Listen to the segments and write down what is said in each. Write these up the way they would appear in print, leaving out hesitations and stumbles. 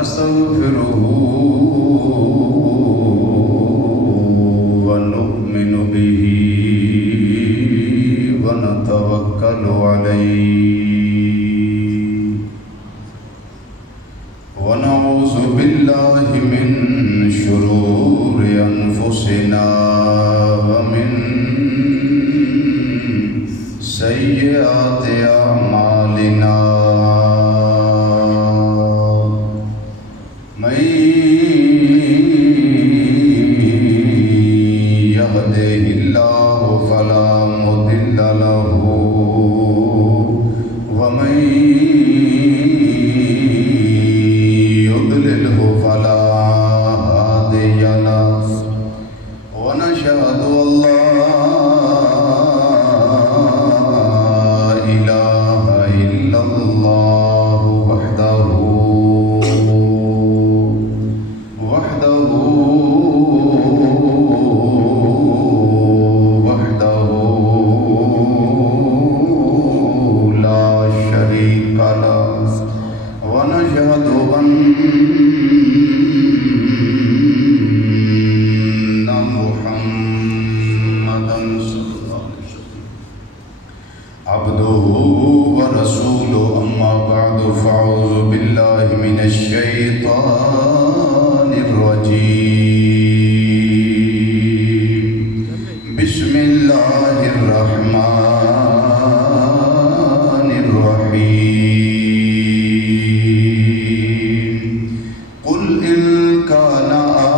ونستغفره ونؤمن به ونتوكل عليه ونعوذ بالله من شرور أنفسنا ومن سيئات أعمالنا من يهده الله فلا مضل له ومن يضلله فلا هادي له ونشهد أن لا إله إلا الله وحده لا شريك له ونشهد أن محمدا عبده ورسوله أما بعد فأعوذ بالله من الشيطان الرجيم بسم الله الرحمن الرحيم قل إن كان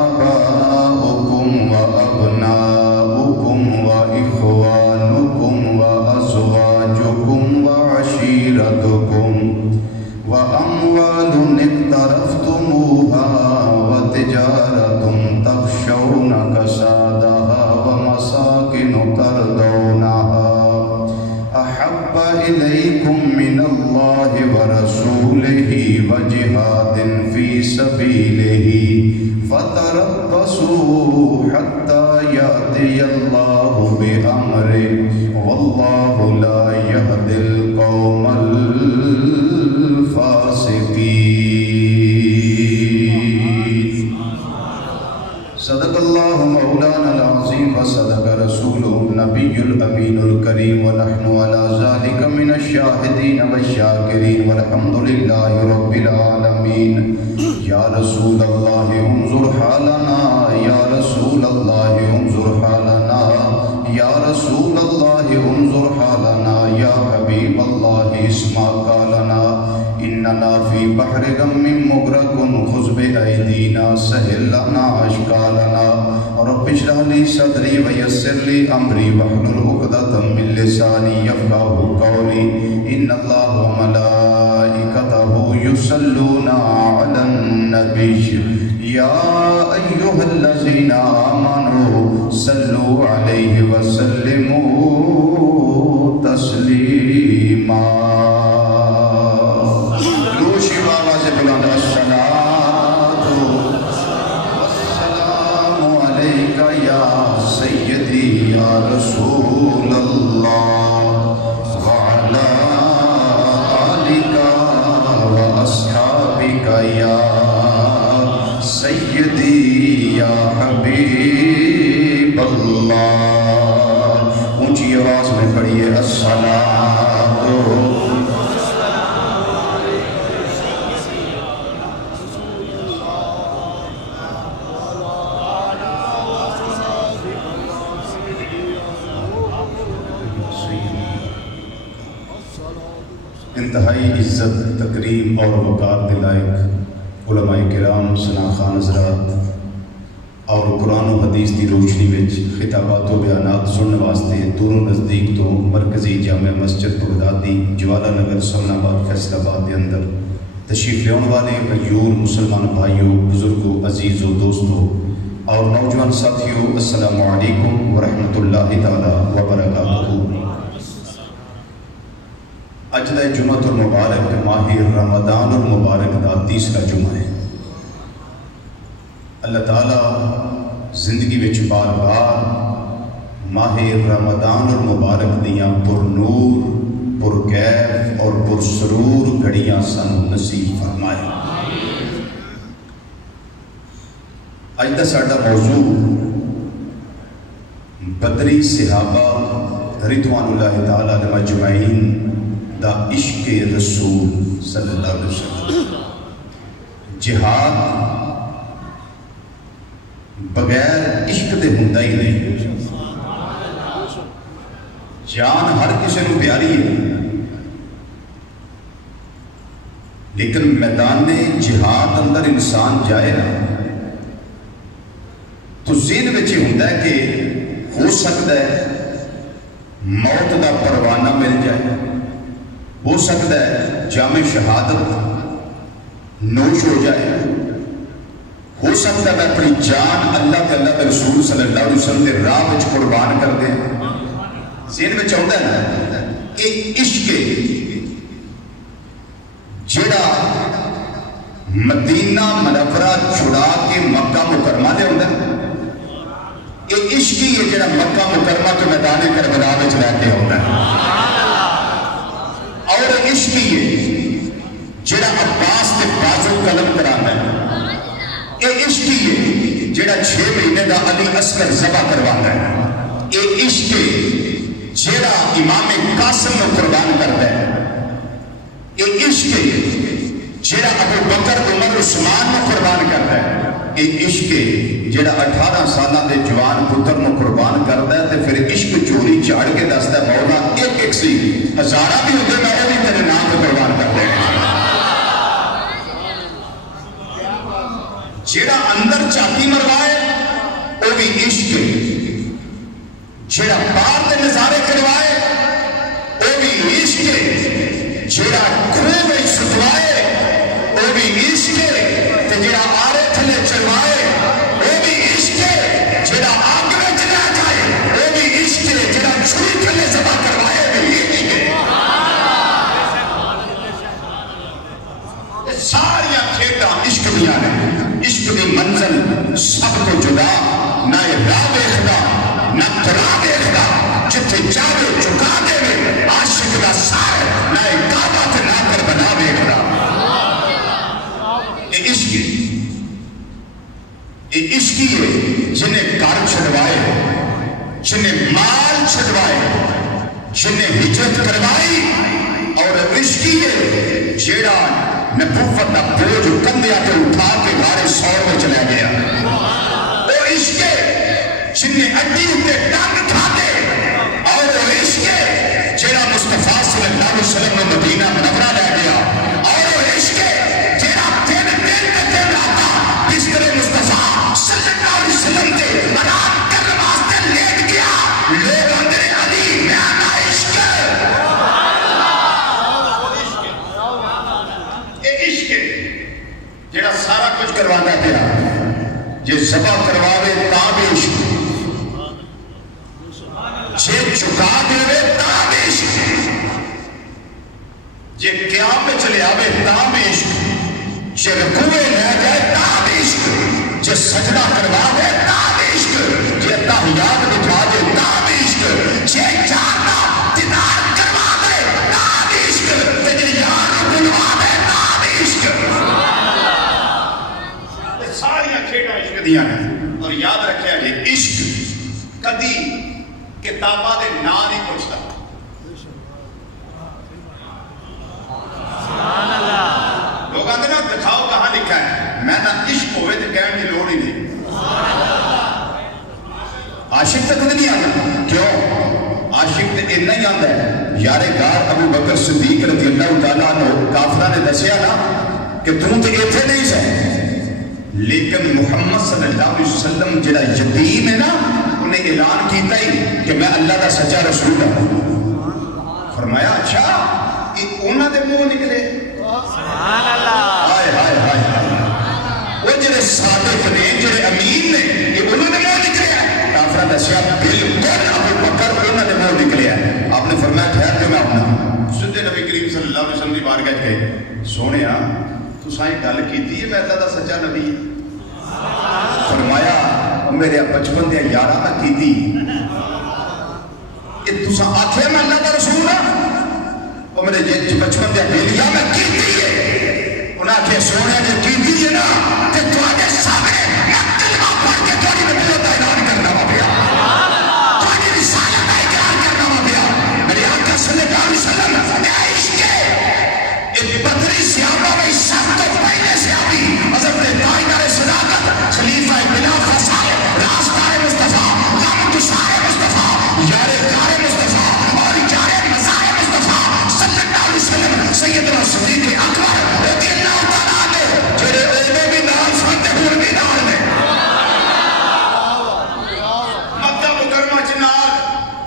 آباؤكم وأبناؤكم وإخوانكم وأزواجكم وعشيرتكم وأموال اقترفتموها وتجارة تخشون كسادها ومساكن ترضونها أحب إليكم من الله ورسوله وجهاد في سبيله فتربصوا حتى يأتي الله بأمره والله لا يهدي القوم الفاسقين صدق الله مولانا العظيم وصدق رسوله النبي الأمين الكريم ونحن على ذلك من الشاهدين والشاكرين والحمد لله رب العالمين يا رسول الله انظر حالنا يا رسول الله انظر حالنا يا رسول الله انظر حالنا يا حبيب الله اسمع قالنا إننا في بحر غم مغرق خذ بأيدينا سهل لنا أشكالنا رب اشرح لي صدري ويسر لي أمري واحلل عقدة من لساني يفقهوا قولي إن الله وملائكته يصلون على النبي يا أيها الذين آمنوا صلوا عليه وسلموا تسليما سيدي يا رسول الله وعلى آلك وأصحابك يا سيدي يا حبيب الله اونچی آواز میں پڑھیے الصلاۃ انتہائی عزت تکریم اور وقار دلائق علماء کرام سناخان حضرات اور قرآن و حدیث کی روشنی میں خطابات و بیانات سننے واسطے دور و نزدیک تو مرکزی جامع مسجد بغدادی جوالا نگر سلمان آباد فیصل آباد کے اندر تشریف لیون والے غیور مسلمان بھائیوں بزرگوں عزیزوں دوستوں اور نوجوان ساتھیوں السلام علیکم ورحمۃ اللہ تعالی وبرکاتہ۔ اج دا جمعۃ المبارک ماہ رمضان المبارک دا تیسرا جمعہ ہے۔ اللہ تعالیٰ زندگی وچ بار بار ماہ رمضان المبارک دیاں پر نور پر کیف اور پر سرور گھڑیاں سن نصیب فرمائے۔ اج دا ساڈا موضوع بدری صحابہ رضوان اللہ تعالیٰ علیہ مجمعین دا عشق رسول صلی اللہ علیہ وسلم. جہاد بغیر عشق دے ہوندا ہی نہیں. جان ہر کسی نو پیاری ہے لیکن میدان جہاد اندر انسان جائے نا تو ذہن وچ ہوندا ہے کہ ہو سکتا ہے موت دا پروانہ مل جائے, ہو سکتا ہے جام شہادت نوش ہو جائے, ہو سکتا ہے میں اپنی جان اللہ کے رسول صلی اللہ علیہ وسلم کے راہ وچ قربان کر دیں. ذہن میں چاہتا ہے نا کہ عشق جڑا مدینہ منورہ چھڑا کے مکہ مکرمہ دے ہوندا ہے, یہ عشق ہی ہے جڑا مکہ مکرمہ کے میدان کربلا وچ لے کے آوندا ہے. اور عشق ہی ہے جڑا عباس تے بازو قلم کراندا ہے. یہ عشق ہی ہے جڑا 6 مہینے دا علی اصغر ذبح کرواندا ہے. یہ عشق ہے جڑا امام قاسم نو قربان کردا ہے. یہ عشق ہے جڑا ابو بکر عمر عثمان نو قربان کردا ہے. یہ عشق ہے جڑا 18 سالہ دے جوان پتر نو قربان کردا ہے تے پھر عشق چوری چاڑ کے دسدا ہے مولا ایک ایک سی ہزارہ بھی ہوندے میں وہ بھی تیرے نام تے قربان کر دے. جڑا اندر چاتی مروائے وہ بھی عشق ہے, جڑا باہر دے نظارے کروائے وہ بھی عشق ہے, جڑا کھوہ وچ ستوائے وہ بھی عشق ہے, تے جڑا آرے تھلے چلوائے وہ بھی عشق ہے, جڑا آگ وچ نہ جائے وہ بھی عشق ہے, جڑا چھری تھلے ذبح کروائے وہ بھی عشق ہے. یہ ساری کھیڈاں عشق دیاں نے. عشق دی منزل سب کو جدا نہ راہ ویکھدا نہ تراہ ویکھدا, جتھے جاوے چکا دے عاشق دا سار نہ کعبہ تے نہ کربلا ویکھدا. یہ عشق ہے, یہ عشق ہی ہے جنہیں گھر چھڑوائے, جنہیں مال چھڑوائے, جنہیں ہجرت کروائی. اور عشق ہی ہے جیڑا نبوت دا بوجھ کندھیاں تے اٹھا کے غار ثور میں چلا گیا. وہ عشق ہے جنہیں اڈی تے ڈنگ کھاتے. اور وہ عشق ہے جیڑا مصطفیٰ صلی اللہ علیہ وسلم نے مدینہ منورہ لے گیا. اور وہ عشق ہے جیڑا تین راتا بستر مصطفیٰ صلی اللہ علیہ وسلم تے آرام کرنے واسطے لیٹ گیا. لوگ اندر علی میں آنا عشق ہے. یہ عشق ہے جیڑا سارا کچھ کروانا پیا, جے ذبح کرواوے تاں بھی عشق, جے چکا دے تاں بھی عشق, جے قیام میں چلے آوے تاں بھی عشق, جے رکوعے لے جائے تاں بھی عشق, جے سجدہ کروا دے تاں بھی عشق, جے تحیات بٹھا دے تاں بھی عشق, جے جانا دیدار کروا دے تاں بھی عشق, جے یار بلوا دے تاں بھی عشق. ساری کھیڈاں عشق دیاں ہیں. اور یاد رکھیا کہ عشق کدی کتاباں دے نام نہیں پوچھتا. لوگ آتے نا دکھاؤ کہاں لکھا ہے, میں نہ عشق ہوئے تو کہنے کی لوڑ ہی نہیں. عاشق تک نہیں آتا. کیوں؟ عاشق تو اتنا ہی آتا ہے یار گار ابو بکر صدیق رضی اللہ تعالیٰ عنہ کافرہ نے دسیا نا کہ تم تو ایتھے نہیں سے, لیکن محمد صلی اللہ علیہ وسلم جڑا یتیم ہے نا انہیں اعلان کیتا ہی کہ میں اللہ کا سچا رسول ہوں. فرمایا اچھا یہ انہاں دے منہ نکلے. سبحان اللہ. ہائے ہائے ہائے وہ جڑے صادق نے جڑے امین نے یہ انہوں نے منہ نکلے ہیں. کافرہ دسیا بالکل ابو بکر انہوں نے منہ نکلے ہیں. آپ نے فرمایا ٹھہر جو میں اپنا سیدھے نبی کریم صلی اللہ علیہ وسلم کی بارگاہ گئے. سونیا تساں گل کیتی ہے میں اللہ دا سچا نبی. فرمایا میرے بچپن دے یارہ میں کیتی, یہ تساں آکھے میں اللہ دا رسول ہوں. وہ میرے بچپن دے بیلیاں میں کیتی ہے. انہاں آکھے سونے جو کیتی ہے نا تے تواڈے سامنے میں کلمہ سیدنا صدیق اکبر رضی اللہ تعالیٰ عنہ جڑے اودوں بھی نال سن تے ہن بھی نال نے مکہ مکرمہ چ نال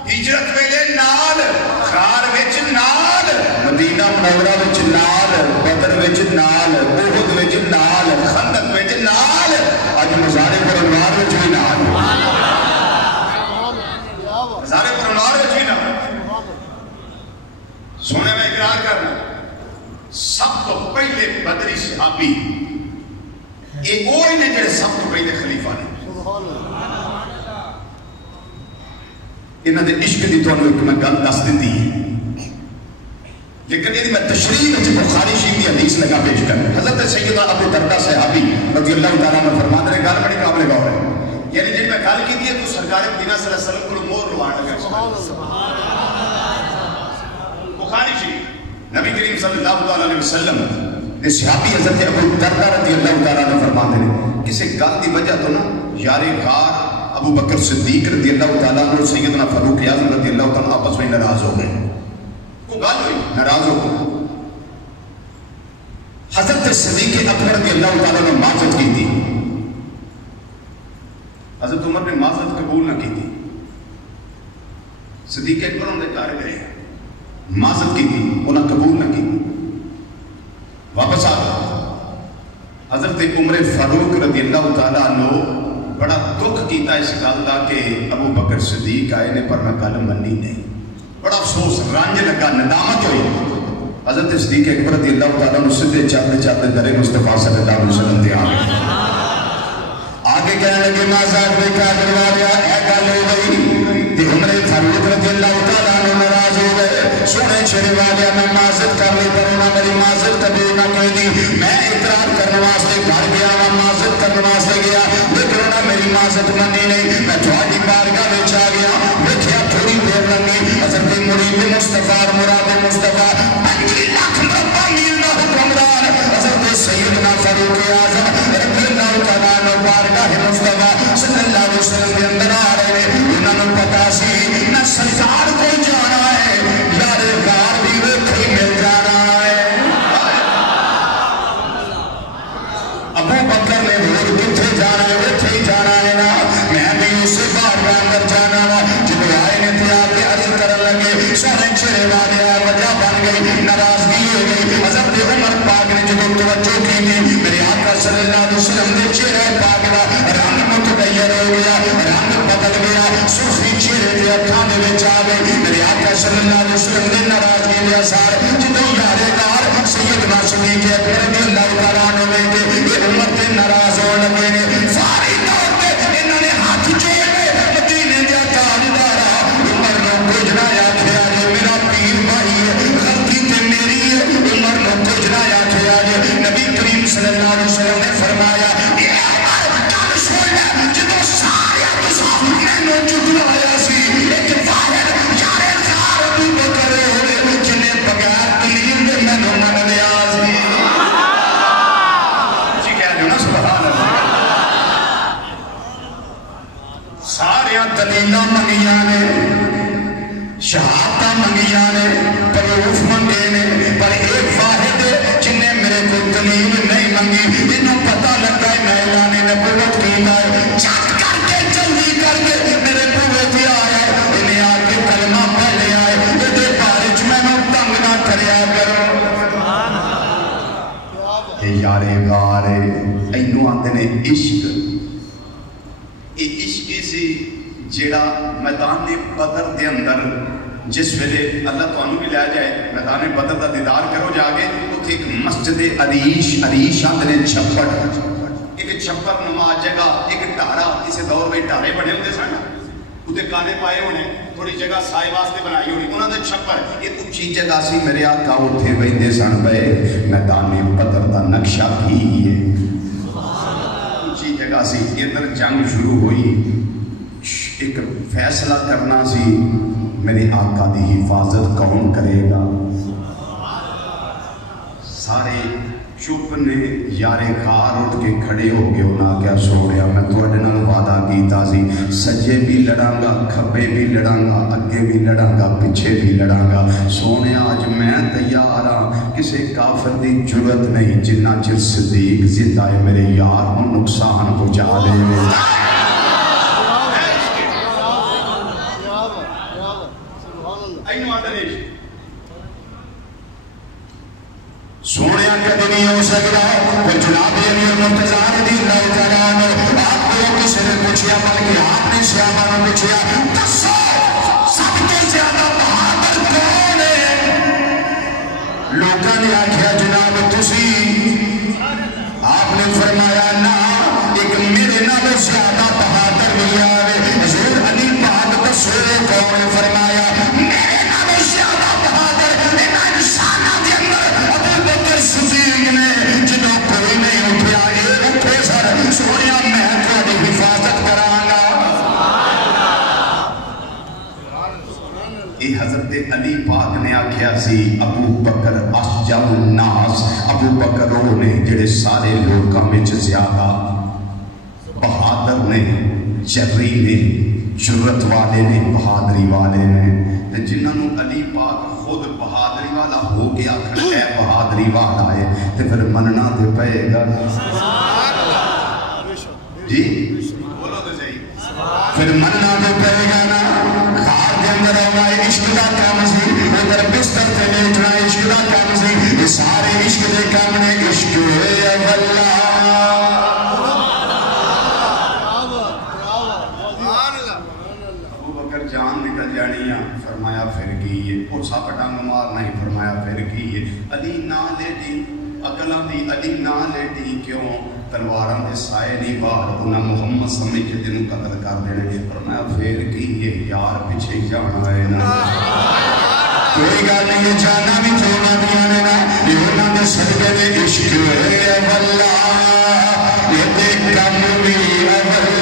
ہجرت ویلے نال خار وچ نال مدینہ منورہ وچ نال بدر وچ نال احد وچ نال خندق وچ نال اج مزار پر انوار وچ بھی نال مزار پر انوار وچ بھی نال سونے میں اقرار کرنا سب تو پہلے بدری صحابی یہ وہی نے جڑے سب تو پہلے خلیفہ نے انہاں دے عشق دی تانوں ایک میں گل دس دتی ہے لیکن یہ میں تشریح وچ بخاری شریف کی حدیث لگا پیش کر حضرت سیدنا ابو درداء صحابی رضی اللہ تعالیٰ عنہ فرماتے ہیں گل بڑی قابل غور ہے یعنی جب میں گل کی تو سرکار مدینہ صلی اللہ علیہ وسلم کو مور روان لگا بخاری شریف نبی کریم صلی اللہ علیہ وسلم نے صحابی حضرت ابو درداء رضی اللہ تعالیٰ عنہ فرماتے ہیں کسی گل دی وجہ تو نا یار غار ابو بکر صدیق رضی اللہ تعالیٰ عنہ سیدنا فاروق اعظم رضی اللہ تعالیٰ عنہ آپس میں ناراض ہو گئے وہ گل ہوئی ناراض ہو گئے حضرت صدیق اکبر رضی اللہ تعالیٰ نے معذرت کی تھی حضرت عمر نے معذرت قبول نہ کی تھی صدیق اکبر انہوں نے گھر گئے معذرت کی تھی انہوں نے قبول نہ کی واپس آ گئے حضرت عمر فاروق رضی اللہ تعالیٰ عنہ بڑا دکھ کیتا اس گل کا کہ ابو بکر صدیق آئے نے پر میں گل منی نہیں بڑا افسوس رنج لگا ندامت ہوئی حضرت صدیق اکبر رضی اللہ تعالیٰ عنہ سدھے چلتے چلتے در مصطفیٰ صلی اللہ علیہ وسلم دے آگے کہنے لگے مازاد میں کیا کروا لیا اے گل ہو گئی تے عمر فاروق رضی اللہ تعالیٰ عنہ ناراض ہو گئے سونے چھڑے والیا میں معذرت کر لی پر انہوں میری معذرت قبول نہ کی دی میں اقرار کرنے واسطے گھر گیا میں معذرت کرنے واسطے گیا لیکن انہوں میری معذرت منی نہیں میں تھوڑی بارگاہ وچ آ گیا دیکھیا تھوڑی دیر لگی حضرت مرید مصطفیٰ مراد مصطفیٰ 5 لاکھ مربع میل کا حکمران حضرت سیدنا فاروق اعظم رضی اللہ تعالیٰ عنہ بارگاہ مصطفیٰ صلی اللہ علیہ وسلم کے اندر آ رہے ہیں انہوں نے پتا سی نہ سرکار کو جانا ہے یار غار بھی ویکھی مل جانا ہے ابو بکر نے روز کتنے جانا ہے ویکھی ہی جانا ہے نا میں بھی اسے بارگاہ اندر جانا وا جب آئے نے تھے آپ کے عرض کرنے لگے سارے چہرے والے وجہ بن گئی ناراضگی ہو گئی حضرت عمر پاک نے جب توجہ کی تھی میرے آقا صلی اللہ علیہ وسلم نے چہرہ پاک کا رنگ متغیر ہو گیا رنگ بدل گیا سرخی چہرے کے اکھاں دے وچ آ گئی میرے آقا صلی اللہ علیہ وسلم نے ناراضگی دے اثار جدوں یارے دار سیدنا صدیق اکبر رضی اللہ تعالیٰ عنہ نے یہ امت کے ناراض ہو لگے نے ساری طور پہ انہوں نے ہاتھ جوڑے مدینے دیا تاجدارا عمر نے کچھ نہ آکھیا جے میرا پیر بھائی ہے غلطی تے میری ہے عمر نے کچھ نہ آکھیا جے نبی کریم صلی اللہ علیہ وسلم نے فرمایا اے عمر گل سن لے جدوں سارے تساں مینوں جھٹلایا سی ایک واحد یارے غار ابو بکر ہوئے جنہیں بغیر دلیل دے مینوں من لیا سی جی کہہ دیو نا سبحان اللہ سارے دلیلاں منگیاں نے شہادتاں منگیاں نے پروف منگے نے پر ایک واحد جنہیں میرے کو دلیل نہیں منگی انہوں پتہ لگتا ہے میں اعلان نبوت کیتا ہے چٹ کر کے جلدی کر کے میرے بوے پہ آیا انہیں آ کے کلمہ پہلے آئے یہ بارش میں نہ تنگ نہ کریا کرو اے یارے غارے اینو آتے نے عشق یہ عشق سی جیڑا میدان بدر دے اندر جس ویلے اللہ تو انہوں بھی لے جائے میدان بدر دا دیدار کرو جاگے تو ایک مسجد عریش آتے نے چھپڑ ایک چھپڑ نما جگہ ایک ٹارا اسے دور میں ٹارے بڑھے ہوتے سن اتنے کانے پائے ہونے تھوڑی جگہ سائے واسطے بنائی ہونی انہوں نے چھپڑ یہ اچھی جگہ سی میرے آقا اتھے ویندے سن پے میدان بدر دا نقشہ کی ہے اچھی جگہ سی ادھر جنگ شروع ہوئی ایک فیصلہ کرنا سی میرے آقا دی حفاظت کون کرے گا سارے چپ نے. یارے غار اٹھ کے کھڑے ہو گئے. انہاں کیا سوڑیا میں تواڈے نال وعدہ کیتا سی سجے بھی لڑاں گا کھبے بھی لڑاں گا اگے بھی لڑاں گا پیچھے بھی لڑاں گا. سونے آج میں تیار ہاں. کسے کافر دی جرت نہیں جنہ چر صدیق زندہ ہے میرے یار نوں نقصان پہنچا دے. سونے کدی نہیں ہو سکتا. تو جناب امیر مرتضیٰ رضی اللہ تعالیٰ عنہ آپ کو کسی نے پوچھا بلکہ آپ نے صحابہ نے پوچھا دسو سب تو زیادہ بہادر کون ہے؟ لوگوں نے آخیا جناب تسی. آپ نے فرمایا نہ ایک میرے نالوں زیادہ بہادر ملیا ہے. حضور علی پاک دسو کون ہے؟ فرمایا میرے نالوں زیادہ بہادر انہاں انساناں دے اندر ابو بکر صدیق نے جنہوں کوئی نہیں اٹھیا یہ اٹھے سر. سونیا میں تہاڈی حفاظت کراں گا. یہ حضرت علی پاک نے آکھیا سی ابو بکر اشجع الناس. ابو بکر وہ نے جڑے سارے لوکاں وچ زیادہ بہادر نے جری نے جرت والے نے بہادری والے نے. جنہوں علی پاک خود بہادری والا ہو کے آخر ہے بہادری والا ہے تو پھر مننا تو پئے گا. جی بولو تو صحیح. پھر مننا تو پئے گا نا. خار کے اندر ہونا ہے عشق کا کام سی. ادھر بستر پہ لیٹنا عشق کا کام سی. یہ سارے عشق دے کام نے. عشق اللہ جان نکل جانی ہے. فرمایا پھر کی ہے وہ سب ڈنگ مارنا ہی. فرمایا پھر کی ہے علی نہ لیٹی اکلاں دی علی نہ لیٹی کیوں تلواراں دے سائے نہیں باہر انہاں محمد سمجھ کے دن قتل کر دینے. فرمایا پھر کی ہے یار پیچھے جانا ہے نا. کوئی گل نہیں جانا بھی چاہنا دیا نے نا. یہ انہاں دے صدقے دے عشق ہے واللہ یہ دے کم بھی اول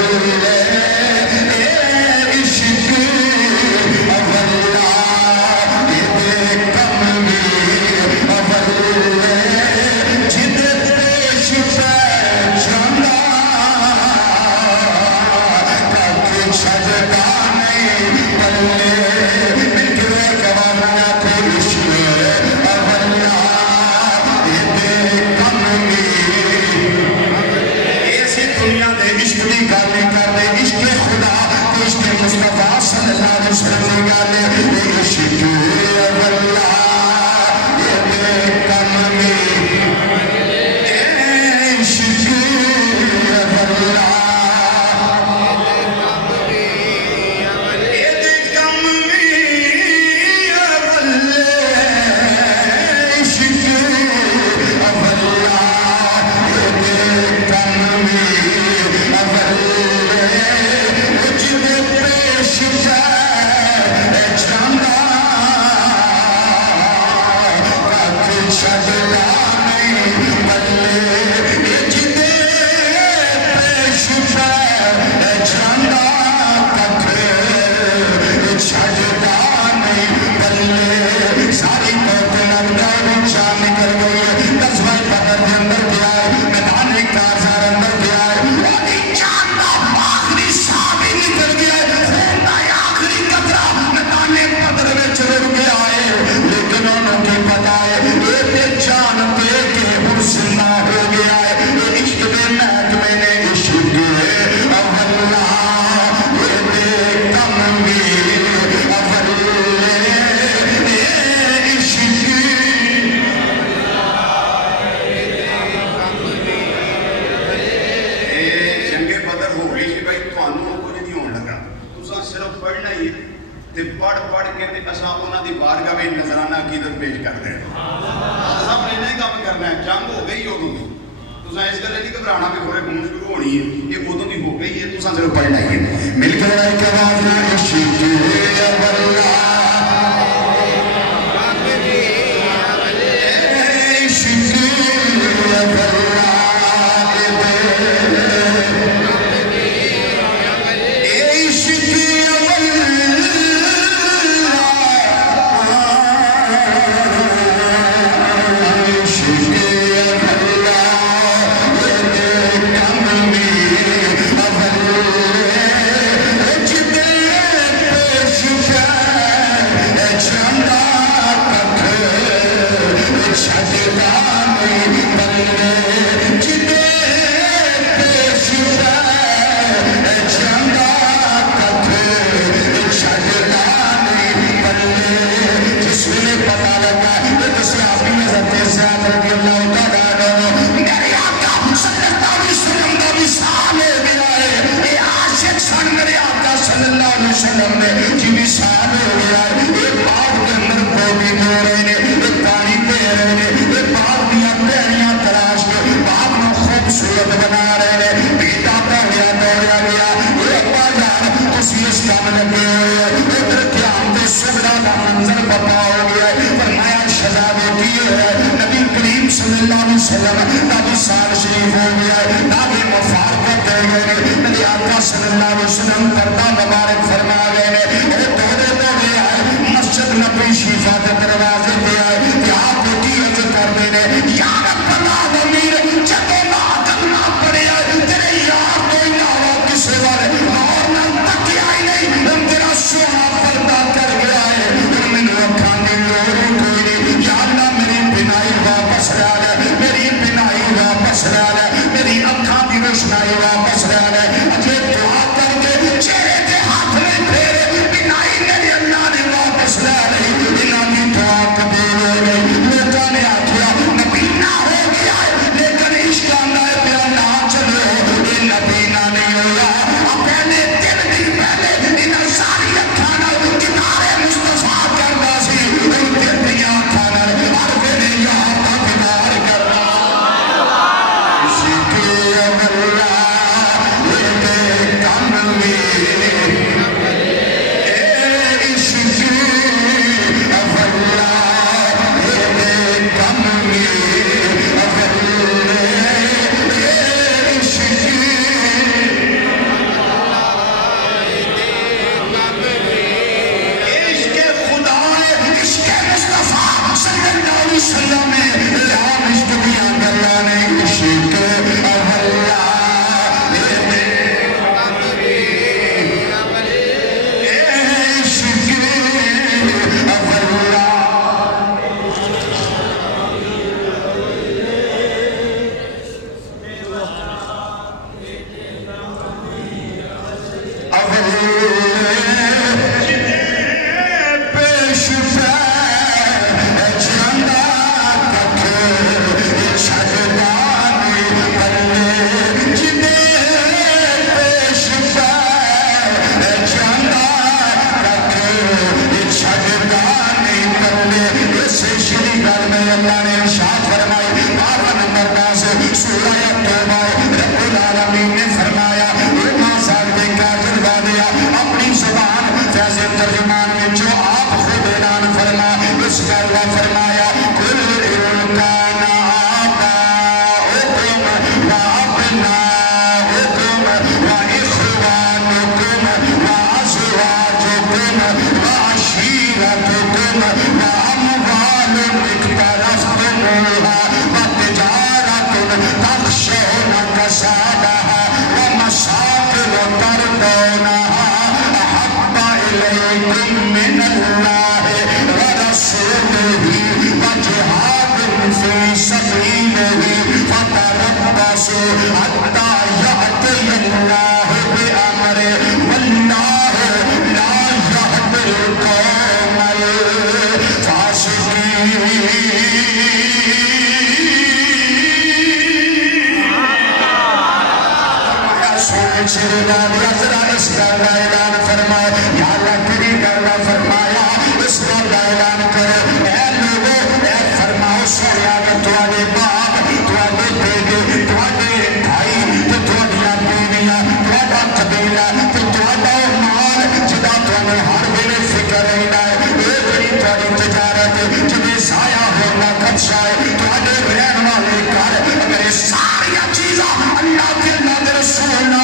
شکر صلی اللہ علیہ وسلم نہ بھی سال شریف ہو گیا ہے نہ بھی مفارقت دے گئے میرے آقا صلی اللہ علیہ وسلم پردہ مبارک فرما گئے وہ دورے دورے آئے مسجد نبی شیفہ کے دروازے پہ آئے کہ آپ کو کی عجب کر دینے یا رب اللہ امیر جب معدل نہ پڑے آئے تیرے یار کوئی نہ ہو کسی والے اور نہ تکی آئی نہیں ہم تیرا سوہا پردہ کر گیا ہے میں نے رکھا نہیں لوری کوئی نہیں یا اللہ میری بنائی واپس رہ لے میری بنائی واپس رہ لے میری اکھاں کی روشنائی واپس رہ لے اجھے دعا کر کے چہرے کے ہاتھ میں پھیرے بنائی میری اللہ نے واپس رہ لے انہاں کی دعا قبول ہو گئی لوگوں نے آکھیا نبی نہ ہو گیا ہے لیکن عشق آنا ہے پیا نہ چلو یہ نبی نہ نہیں ہویا پہلے دن بھی پہلے انہاں ساری اکھانا کنارے مصطفیٰ کرنا سی ان دن بھی آکھانا ہر ویلے یار کا دیدار کرنا عشق اللہ یہ کم میں عشق اللہ یہ کم میں عشق خدا عشق مصطفیٰ صلی اللہ علیہ وسلم الہام عشق دیا کرنا نے عشق اللہ اللہ نے ارشاد فرمائی 12 نمبر کا سے سورہ توبہ رب العالمین نے فرمایا ماں صاحب نے کیا جلوہ دیا اپنی زبان فیض ترجمان میں جو آپ خود اعلان فرما اس کا اللہ فرمایا کل ارکان آباؤکم و ابناؤکم و اخوانکم و ازواجکم و عشیرتکم و اموال تخشون كسادها ومساكن ترضونها أحب إليكم من الله ورسوله وجهاد في سبيله فتربصوا حتى يأتي الله بأمره والله لا يهدي القوم الفاسقين شریدان یزرا اس کا اعلان فرمائے یا اللہ تیری گردہ فرمایا اس کا اعلان کرے اے لوگوں اے فرماؤ سویا کہ توانے باپ توانے بیٹے توانے بھائی توانے بیویاں توانا قبیلہ توانا مال جدا توانے ہر ویلے فکر رہنا ہے اے بڑی توانے تجارت جنہیں سایہ ہونا خدشہ ہے توانے رہن والے گھر اگر یہ ساری چیزاں اللہ کے اللہ رسول نہ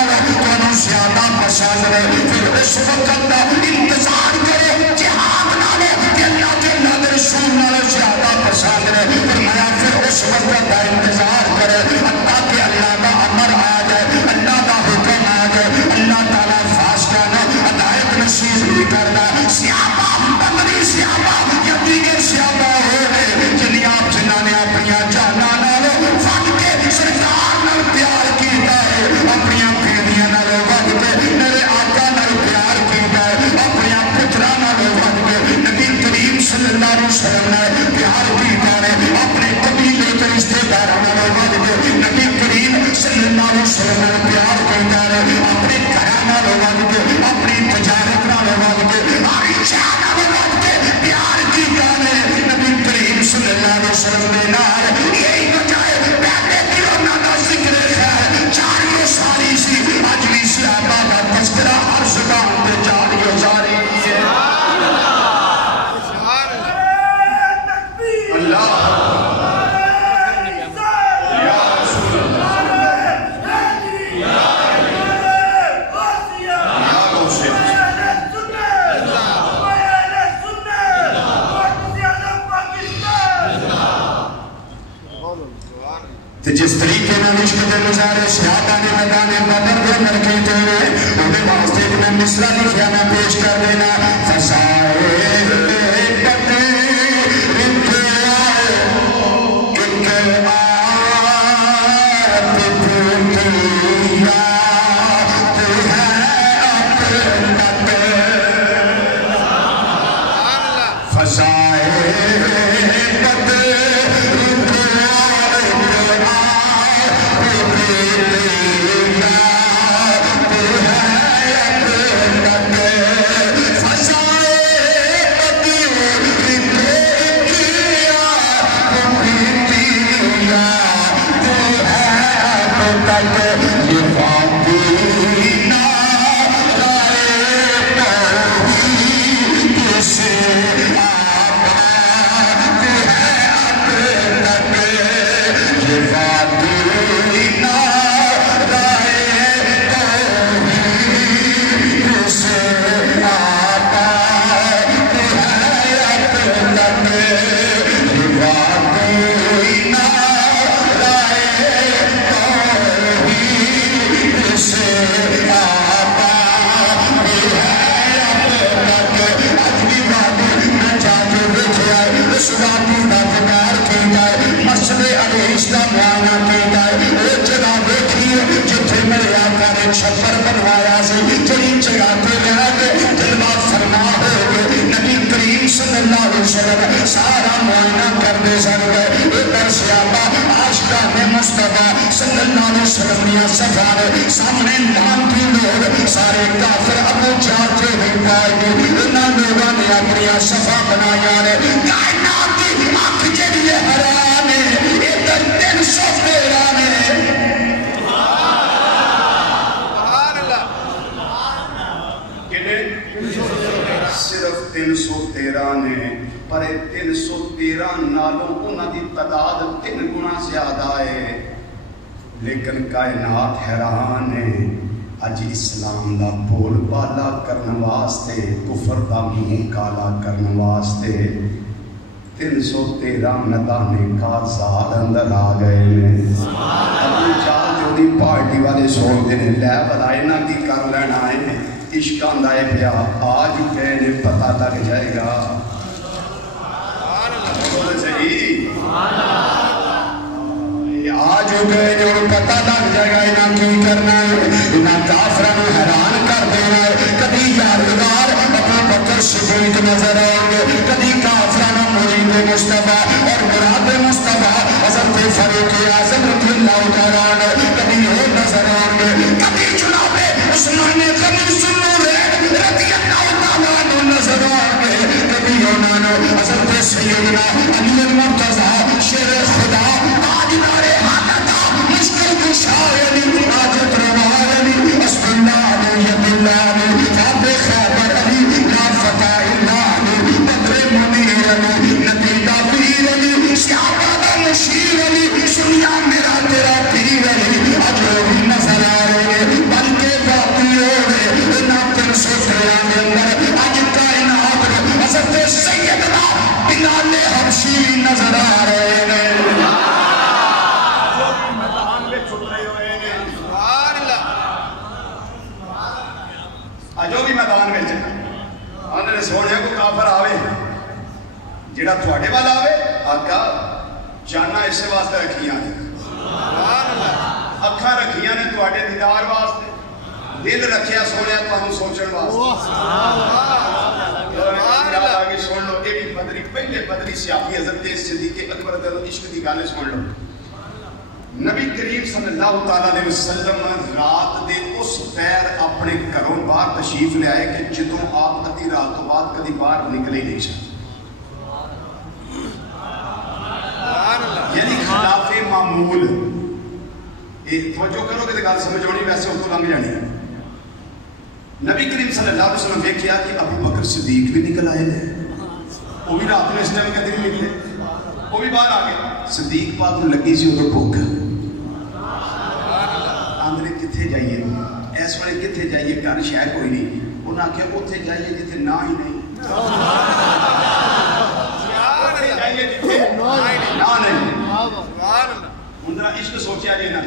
زیادہ پسند ہے پھر اس وقت کا انتظار کرے جہاد نالے کہ اللہ کے اللہ رسول نالے زیادہ پسند ہے فرمایا پھر اس وقت کا انتظار کرے حتیٰ کہ اللہ کا امر آ جائے اللہ کا حکم آ جائے اللہ تعالیٰ فاصلہ ہدایت نصیب بھی کرنا سیابہ بدری سیابہ یا دیگر سیابہ ہو گئے جنہیں آپ جنانے اپنی جانا نالے فن کے سرکار نال پیار کیتا ہے اپنی پیڑیاں نالے میرے آقا نال پیار کیتا ہے اپنی پترہ نال وعد کے نبی کریم صلی اللہ علیہ وسلم نے پیار کیتا ہے اپنے قبیلے کے رشتے داروں نال وعد کے نبی کریم صلی اللہ علیہ وسلم نے پیار کیتا ہے اپنے گھراں نال وعد کے اپنی تجارت نال وعد کے ہر شے نال وعد کے پیار کیتا ہے نبی کریم صلی اللہ علیہ وسلم نے نال یہی وجہ ہے پہلے کیوں نہ ذکر خیر جاری ساری سی آج بھی صحابہ کا تذکرہ ہر زبان پہ جاری و جاری ہے اللہ تو جس طریقے میں عشق کے مظاہرے صحابہ نے میدان بدر کے اندر کیتے ہیں انہیں واسطے میں مصرع لکھیا میں پیش کر دینا فسائے چھپر بنوایا سی جڑی جگہ پہ رہ گئے جلوہ فرما ہو گئے نبی کریم صلی اللہ علیہ وسلم سارا معائنہ کرنے سن گئے ادھر صحابہ عاشقان مصطفیٰ صلی اللہ علیہ وسلم نے صفحہ سامنے لانتی لوگ سارے کافر ابو جہل کے بھی پائے گئے انہاں لوگوں نے اپنی صفحہ بنایا نے کائنات کی آنکھ جڑی حیران ہے ادھر 313 نے صرف 313 نے پر 313 نالوں انہاں دی تعداد 3 گنا زیادہ ہے لیکن کائنات حیران ہے اج اسلام دا بول بالا کرن واسطے کفر دا منہ کالا کرن واسطے 313 ندانے کارزار اندر آ گئے ہیں ابو جہل دی پارٹی والے سوچتے ہیں لے بلائے نہ کی کر لینا ہے عشق آندا ہے پیا آج کہنے پتہ لگ جائے گا آج کہنے پتہ لگ جائے گا انہاں کی کرنا ہے انہاں کافروں حیران کر دینا ہے کبھی یادگار ابو بکر صدیق نظر آئیں گے کبھی کافروں مرید مصطفیٰ اور مراد مصطفیٰ حضرت فاروق اعظم رضی اللہ تعالیٰ عنہ کبھی وہ نظر آئیں گے کبھی جناب عثمان غنی حضرت سیدنا علی المرتضی شیر خدا آج نارے حالتا مشکل کشائنی حاجت روائنی اسم اللہ ید اللہ فاب خیبر علی لا فتح اللہ بدر منیر علی نبی دابیر علی سیابہ مشیر علی سنیا میرا تیرا پیر علی اجو بھی نظر آ رہے بلکہ باقی ہو رہے ناتن سوچریا میں اندر آج کائنات حضرت سیدنا بلال حبشی نظر آ رہے ہیں جو بھی میدان میں انہوں نے سوڑیا کو کافر آوے جڑا تھوڑے والا آوے آقا جانا اسے واسطے رکھیاں نے اکھاں رکھیاں نے تھوڑے دیدار واسطے دل رکھیا سوڑیا تو ہم سوچن واسطے آگے سن لو یہ بھی بدری پہلے بدری صحابی حضرت صدیق اکبر رضی اللہ عشق دی گالے سن لو نبی کریم صلی اللہ علیہ وسلم رات دے اس پیر اپنے گھروں باہر تشریف لے آئے کہ جدوں آپ ادھی رات تو بعد کدی باہر نکلے نہیں سکتے یعنی خلاف معمول توجہ کرو کہ گل سمجھ آنی ویسے اس کو لنگ جانی ہے نبی کریم صلی اللہ علیہ وسلم نے کیا کہ ابو بکر صدیق بھی نکل آئے ہیں وہ بھی رات میں اس ٹائم کے دن نکلے وہ بھی باہر آ گئے صدیق پاک کو لگی سی ادھر بھوک آندھنے کتھے جائیے اس وقت کتھے جائیے گھر شہر کوئی نہیں انہوں نے کہا اتھے جائیے جتھے نہ ہی نہیں اتھے جائیے جتھے نہ نہیں ذرا عشق سوچیا جی نہ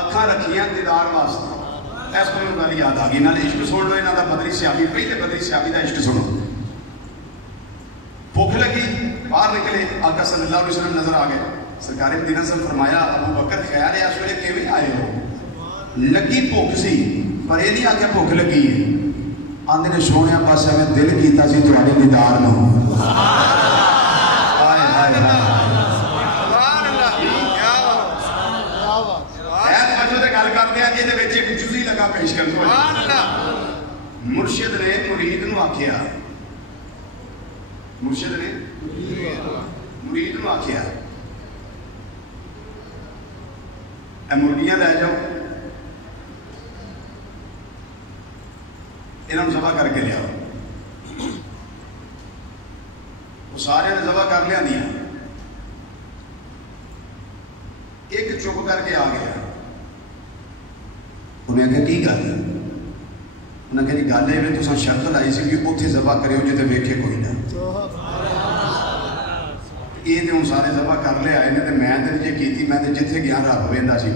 اکھاں رکھیاں دیدار واسطے اس کو میں گل یاد آ گئی نال عشق سن لو انہاں دا بدری صحابی پہلے بدری صحابی دا عشق سنو بھوک لگی باہر نکلے آقا صلی اللہ علیہ وسلم نظر آ گئے سرکار مدینہ سے فرمایا ابو بکر خیال ہے اس ویلے کیویں آئے ہو لگی بھوک سی پر یہ نہیں آکھیا بھوک لگی ہے آندے نے سونیا بس میں دل کیتا سی تہاڈے دیدار نو ہائے ہائے ہائے پیش کر مرشد نے مرید نو آکھیا مرشد نے مرید نو آکھیا اے مرغیاں لے جاؤ انہاں نوں ذبح کر کے لے آؤ وہ سارے نے ذبح کر لیا دیا ایک چپ کر کے آ گیا انہیں کہا کی گل ہے انہیں کہا جی گل ہے تو شرط لائی سی کہ اتنے ذبح کرے ہو جتے ویکھے کوئی نہ یہ تو ہوں سارے ذبح کر لے آئے نے تو میں تو جی کیتی میں تو جتھے گیا رب ویندا سی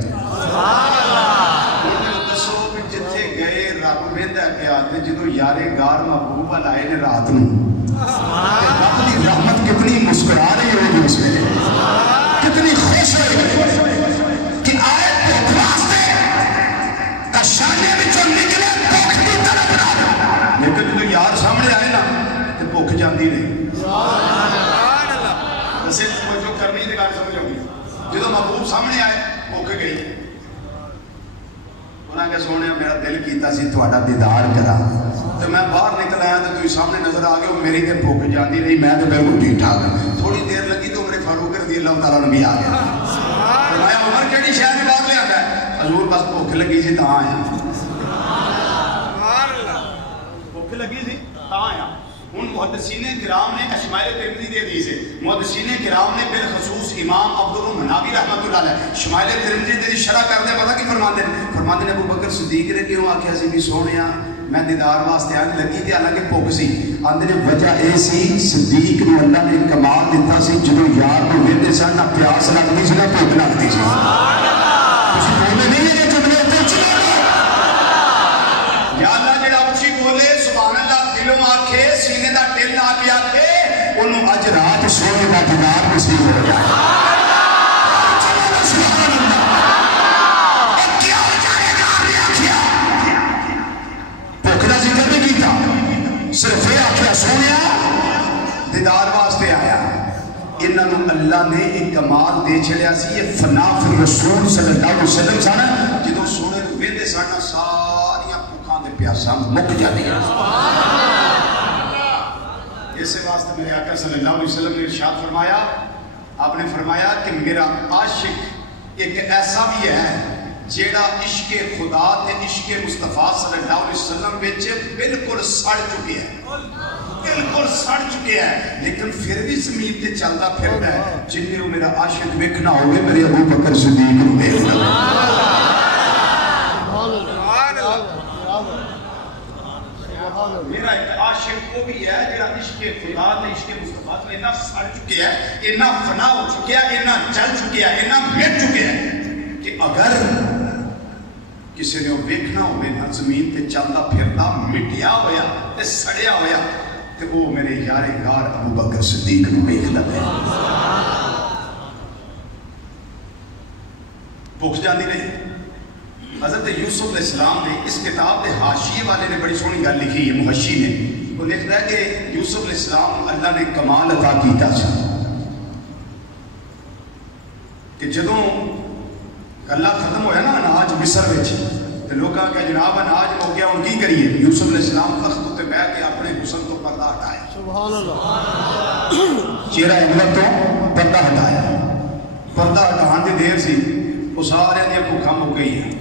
دسو کہ جتھے گئے رب ویندا پیا تے جدوں یارے غار محبوب وال آئے نے رات نو رب دی رحمت کتنی مسکرا رہی ہوگی اس ویلے کتنی خوش ہوئی کہ آئے بھوک واسطے کشانے وچوں نکلے بھوک دی طرف نہ لیکن جدوں یار سامنے آئے نا تے بھوک جاندی نہیں اسے جو کرنی تے گل سمجھ آؤگی جدوں محبوب سامنے آئے بھوک گئی انہاں کہ سونے میرا دل کیتا سی تہاڈا دیدار کراں تو میں باہر نکل آیا تو تسی سامنے نظر آ گئے میری تے بھوک جاندی نہیں میں تے بالکل ٹھیک ٹھاک تھوڑی دیر لگی تو عمر فاروق رضی اللہ تعالیٰ عنہ بھی آ گیا فرمایا عمر کیڑی شے دی بات لے آندا ہے حضور بس بھوک لگی سی تاں آیا سبحان اللہ بھوک لگی سی تاں آیا ان محدثین کرام نے شمائل ترمذی دی حدیث ہے محدثین کرام نے بالخصوص امام عبدالمناوی رحمۃ اللہ علیہ شمائل ترمذی دی شرح کرتے پتہ کی فرماتے ہیں ابو بکر صدیق نے کیوں آکھیا سی بھی سونیا میں دیدار واسطے آن لگی تھی حالانکہ بھوک سی آندے نے وجہ اے سی صدیق نو اللہ نے کمال دیتا سی جدوں یار نو ویندے سن نہ پیاس لگدی سی نہ بھوک لگدی سی تسی بولے نہیں یہ جملے اچھی یا اللہ جڑا اچھی بولے سبحان اللہ دلوں آکھے سینے دا دل نہ کے آکھے انہوں اج رات سونے دا دیدار نصیب ہو جائے سبحان اللہ کیا ہو جائے گا کیا بھوک دا ذکر نہیں کیتا صرف یہ آکھیا سونیا دیدار واسطے آیا انہوں اللہ نے ایک کمال دے چھڑیا سی یہ فنا فی رسول صلی اللہ علیہ وسلم سانا جدوں سونے نو ویندے سانا ساریاں بھوکاں دے پیاساں مک جاندیاں اس واسطے میرے آقا صلی اللہ علیہ وسلم نے ارشاد فرمایا آپ نے فرمایا کہ میرا عاشق ایک ایسا بھی ہے جیڑا عشق خدا تے عشق مصطفیٰ صلی اللہ علیہ وسلم وچ بالکل سڑ چکے ہیں بالکل سڑ چکے ہیں لیکن پھر بھی زمین تے چلتا پھرتا ہے جن نے وہ میرا عاشق ویکھنا ہوئے میرے ابو بکر صدیق نو ویکھنا میرا ایک عاشق وہ بھی ہے جڑا عشق خدا تے عشق مصطفیٰ تے اتنا سڑ چکے ہیں اتنا فنا ہو چکے ہیں اتنا جل چکے ہیں اتنا مٹ چکے ہیں کہ اگر کسی نے ویکھنا ہوئے نا زمین تے چلتا پھرتا مٹیا ہویا تے سڑیا ہویا تے وہ میرے یار غار ابو بکر صدیق نو ویکھ لے بھوک جاندی نہیں حضرت یوسف علیہ السلام نے اس کتاب کے حاشیے والے نے بڑی سونی گل لکھی ہے محشی نے وہ لکھتا ہے کہ یوسف علیہ السلام اللہ نے کمال عطا کیتا سا کہ جدوں گلا ختم ہویا نا اناج مصر وچ تے لوکاں کہ جناب اناج ہو گیا ہن کی کریے یوسف علیہ السلام تخت تے بیٹھ کے اپنے حسن تو پردہ ہٹایا سبحان اللہ چہرہ عزت تو پردہ ہٹایا پردہ ہٹان دی دیر سی وہ سارے دیا بھوکاں مک گئی ہیں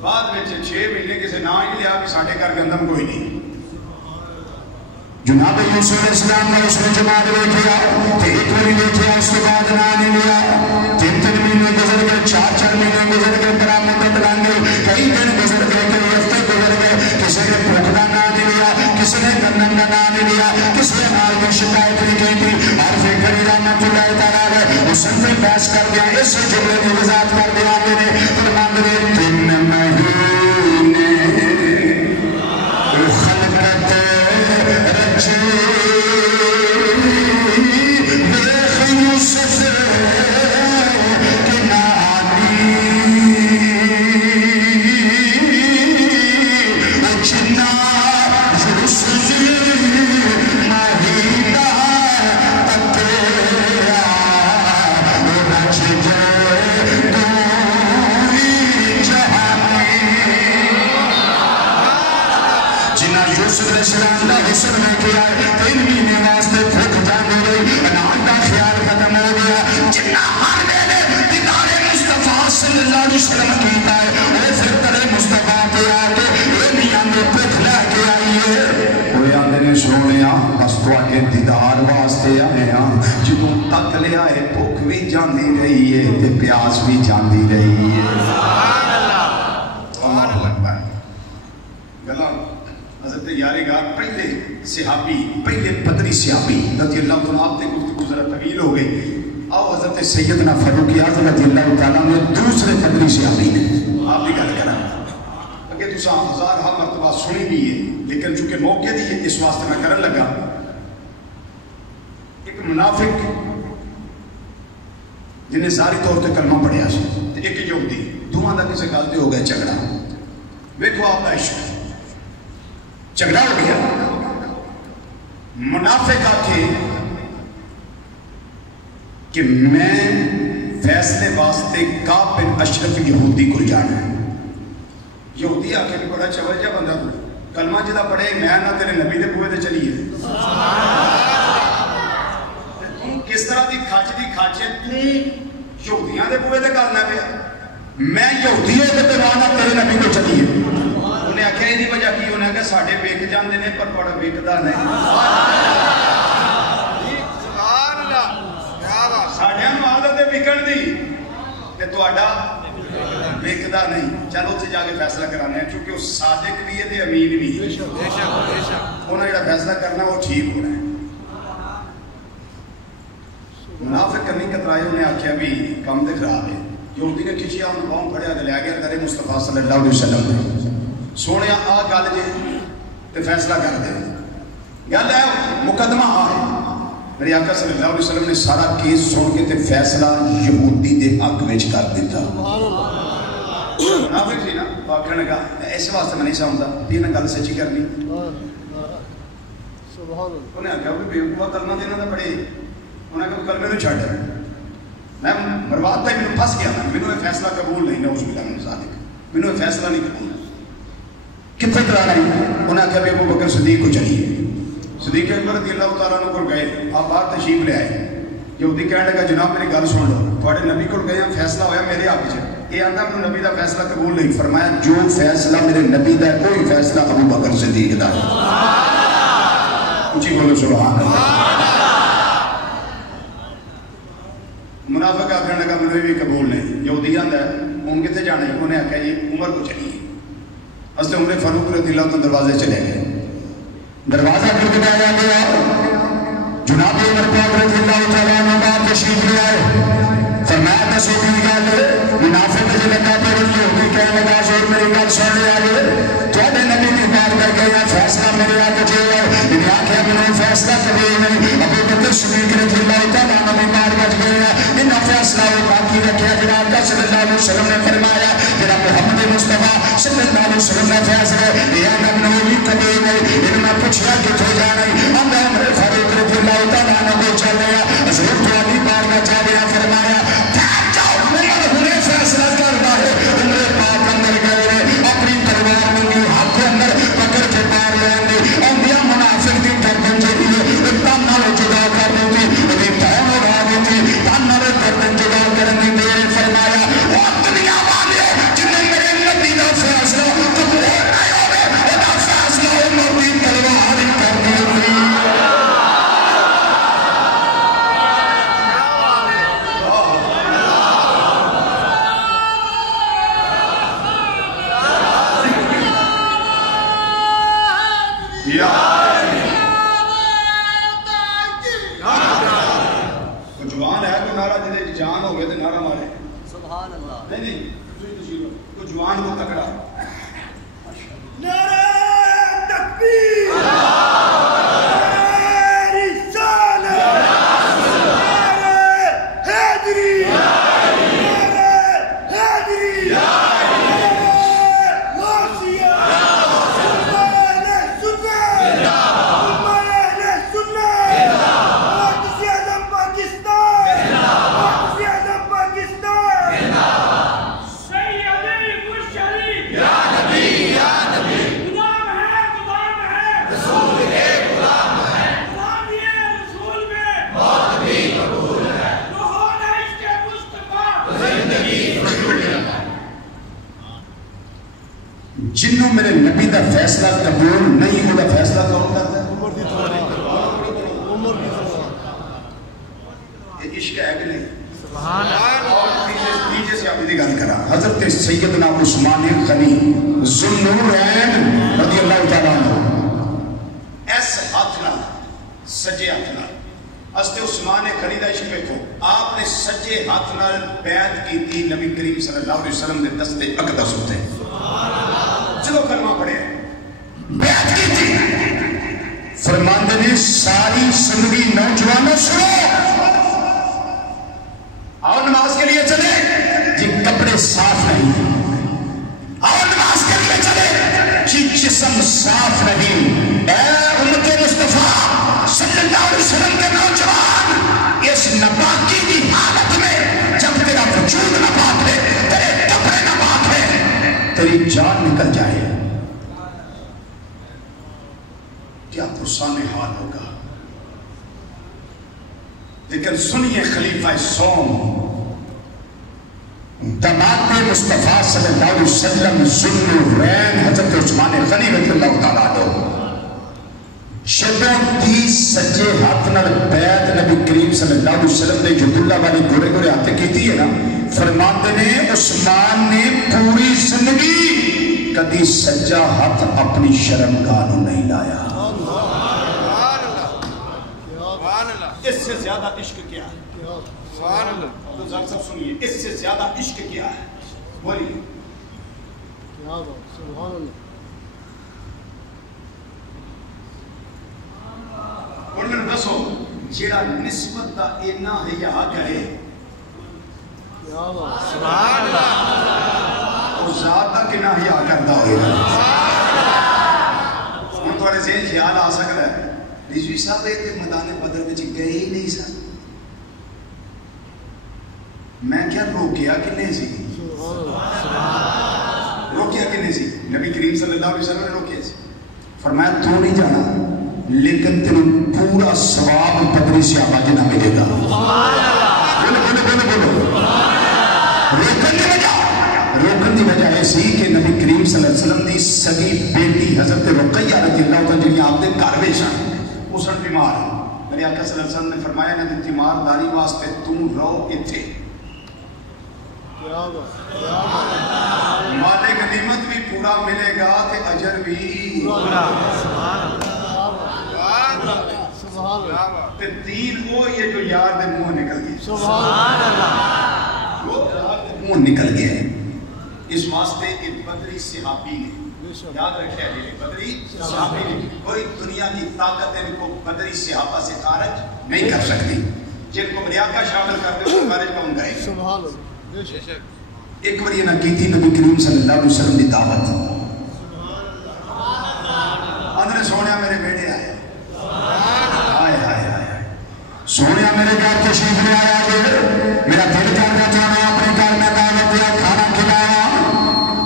بعد میں 6 مہینے کسی نہ ہی لیا کہ ساڑھے کر گندم کوئی نہیں جناب یوسف علیہ السلام نے اس میں جماعت بیٹھیا کہ ایک بری بیٹھیا اس کے بعد نہ نہیں لیا 3 مہینے گزر گئے 4 مہینے گزر گئے بڑا مدت لگ گئے کئی دن گزر گئے کئی ہفتے گزر گئے کسی نے بھوکنا نہ لیا کسی نے منن کا نام لیا کسی نال کی شکایت نہیں کی تھی عارف گھڑی رحمت اللہ تعالیٰ علیہ حسن میں بحث کر دیا اس جملے کی وضاحت کر دیا میرے فرمان دے 3 مہینے خلقت رچی دیکھ یوسف دیدار واسطے آئے ہاں جدوں تک لیا ہے بھوک بھی جاندی رہی ہے تے پیاس بھی جاندی رہی ہے اللہ اکبر گلا حضرت یارگار پہلے صحابی پہلے بدری صحابی رضی اللہ عنہ آپ تے گفتگو ذرا طویل ہو گئی آؤ حضرت سیدنا فاروق اعظم رضی اللہ تعالیٰ نے دوسرے بدری صحابی نے آپ بھی گل کرا اگر تو ساں ہزار ہاں مرتبہ سنی بھی ہے لیکن چونکہ موقع دی ہے اس واسطے میں کرن لگا منافق جنہیں ظاہری طور تے کلمہ پڑھیا سی ایک یہودی دوہاں دا کسے گل ہو گیا جھگڑا دیکھو آپ کا عشق جھگڑا ہو گیا منافق آکھے کہ میں فیصلے واسطے کعب بن اشرف یہودی کو جانا ہے یہودی آکھے کہ بڑا چوجہ بندہ تو کلمہ جدا پڑھے میں نہ تیرے نبی دے بوئے دے چلیے کس طرح دی کھاچ ہے تو یہودیاں دے بوئے دے کرنا پیا میں یہودیوں دے پیوانا تیرے نبی کو چلیے انہیں آکھیا یہ دی وجہ کی انہیں آکھیا ساڑھے بیک جاندے نے پر پڑا بیکدہ نہیں ساڑھے مادت بکن دی کہ تو آڈا بیکدہ نہیں چلو سے جا کے فیصلہ کرانے ہیں چونکہ اس صادق بھی ہے امین بھی ہے انہیں جڑا فیصلہ کرنا وہ ٹھیک ہونا ہے منافق کرنی کترائے انہیں آکھیا بھی کام دے خراب ہے یہودی نے کچھ یا انہوں قوم پڑھیا گلیا گیا کرے مصطفیٰ صلی اللہ علیہ وسلم نے سونے آ گل جے تے فیصلہ کر دے گل ہے مقدمہ آئے میری آقا صلی اللہ علیہ وسلم نے سارا کیس سن کے تے فیصلہ یہودی دے حق وچ کر دیتا منافق سی نا آکھنے لگا ایسے واسطے میں نہیں سمجھتا بھی انہیں گل سچی کرنی انہیں آکھیا کہ بیوقوفہ کلمہ دینا تھا پڑے انہیں کہا کلمے نو چھڑ میں برباد تھا میں پھنس گیا تھا میں نے فیصلہ قبول نہیں نعوذ باللہ من ذالک میں نے فیصلہ نہیں قبول کتنے کرا رہی انہیں کہا بھی ابو بکر صدیق کو چلیے صدیق اکبر رضی اللہ تعالیٰ عنہ کو گئے آپ باہر تشریف لے آئے یہودی کہنے لگا جناب میری گل سن لو تھوڑے نبی کو گئے فیصلہ ہویا میرے آپ سے یہ آندا میں نبی دا فیصلہ قبول نہیں فرمایا جو فیصلہ میرے نبی دا ہے کوئی فیصلہ ابو بکر صدیق دا ہے اونچی بولو سبحان اللہ منافق آخر لگا میں بھی قبول نہیں یہودی آندا ہے ان کتے جانے انہیں آکھا جی عمر کو چلیے اصل عمر فاروق رضی اللہ عنہ دروازے چلے گئے دروازہ کھٹکھٹایا گیا جناب عمر پاک رضی اللہ تعالیٰ عنہ باپ تشریف لے آئے فرمایا دسو کی گل منافق جو لگا پہ یہودی کہنے لگا زور میری گل سن لے آئے تھوڑے نبی کی بات کر گیا فیصلہ میرے آگے جو ہے انہیں آکھیا میں نے فیصلہ قبول نہیں ابو بکر صدیق رضی اللہ تعالیٰ عنہ بھی بات بچ گیا انہیں فیصلہ وہ باقی رکھیا جناب کا صلی اللہ علیہ وسلم نے فرمایا جناب محمد مصطفیٰ صلی اللہ علیہ وسلم نے فیصلہ یہ آگم نوی قبول نہیں انہیں میں پوچھا کہ تو جانا اندہ عمر فاروق رضی اللہ تعالیٰ عنہ کو چل رہا حضرت تو علی بار کا چاہیا فرمایا فیصلہ کرنا ہے عمر پاک اندر گئے اپنی تلوار میں ہاتھ اندر پکڑ کے پار لے آئے انبیاء منافق دی گردن چلی ہے اتنا نالو جدا کر دیتی انہیں دہن اڑا دیتی تن نالو گردن جدا کرنے دیر فرمایا وہ دنیا والے جنہیں میرے نبی دا فیصلہ قبول نہیں ہوئے وہ دا فیصلہ عمر دی تلوار کر دی نوجوان کو تکڑا نعرہ تکبیر جنہوں میرے نبی دا فیصلہ قبول نہیں ہو دا فیصلہ کون کرتا ہے؟ یہ عشق ہے کہ نہیں؟ سبحان اللہ. تیجے سے آپ نے گل کرا حضرت سیدنا عثمان غنی ذوالنورین رضی اللہ تعالیٰ عنہ ایس ہاتھ نہ سجے ہاتھ نہ استے عثمان غنی دا عشق دیکھو آپ نے سجے ہاتھ نہ بیعت کی تھی نبی کریم صلی اللہ علیہ وسلم نے دستے اقدس ہوتے چلو کلمہ پڑھے بیعت کی تھی فرماندے نے ساری زندگی نوجوانوں سنو اور نماز کے لیے چلے یہ کپڑے صاف نہیں اور نماز کے لیے چلے جی جسم صاف نہیں اے امت مصطفیٰ صلی اللہ علیہ وسلم کے نوجوان اس نپاکی کی حالت میں جب تیرا وجود نپاک ہے تیرے کپڑے نپاک ہے تیری جان نکل جائے کیا پرسان حال ہوگا لیکن سنیے خلیفہ سوم دماغ مصطفیٰ صلی اللہ علیہ وسلم ذوالنورین حضرت عثمان غنی رضی اللہ تعالیٰ عنہ شدوں کی سجے ہاتھ نال بیعت نبی کریم صلی اللہ علیہ وسلم نے جو اللہ والی گورے گورے ہاتھ کی تھی ہے نا فرماتے نے عثمان نے پوری زندگی کدی سجا ہاتھ اپنی شرمگاہ نہیں لایا. اس سے زیادہ عشق کیا ہے؟ سبحان اللہ. تو ذرا سب سنیے اس سے زیادہ عشق کیا ہے؟ بولیے سبحان اللہ. اور میں نے دسو جیڑا نسبت دا اینا حیا کرے سبحان اللہ اور ذات دا کنا حیا کردا ہوئے ہن تھوڑے ذہن خیال آ سکدا ہے رضوی صاحب یہ میدان بدر میں گئے ہی نہیں سن میں کیا روکیا کنے سی روکیا کنے سی نبی کریم صلی اللہ علیہ وسلم نے روکیا سی فرمایا تو نہیں جانا لیکن تیرے پورا ثواب بدری صحابہ جنہ ملے گا. روکن دی وجہ ایسی کہ نبی کریم صلی اللہ علیہ وسلم دی سگی بیٹی حضرت رقیہ رضی اللہ تعالیٰ جنہی آپ نے کاروے شاہ اسن بیمار ہے میرے آقا صلی اللہ علیہ وسلم نے فرمایا نہ دی تیمار داری واسطے تم رو اتھے مالے غنیمت بھی پورا ملے گا تے اجر بھی تے دین وہ یہ جو یار دے منہ نکل گئے سبحان اللہ وہ منہ نکل گئے اس واسطے ایک بدری صحابی نے یاد رکھے ہیں بدری صحابی نے کوئی دنیا کی طاقت ان کو بدری صحابہ سے خارج نہیں کر سکتی جن کو میرے آقا شامل کرتے ہیں وہ خارج کون گئے سبحان اللہ. ایک بار یہ نہ کی تھی نبی کریم صلی اللہ علیہ وسلم کی دعوت اندر سونیا میرے بیٹے آئے آئے آئے آئے سونیا میرے گھر تشریف لے آیا میرا دل کرنا چاہنا اپنے گھر میں دعوت دیا کھانا کھلایا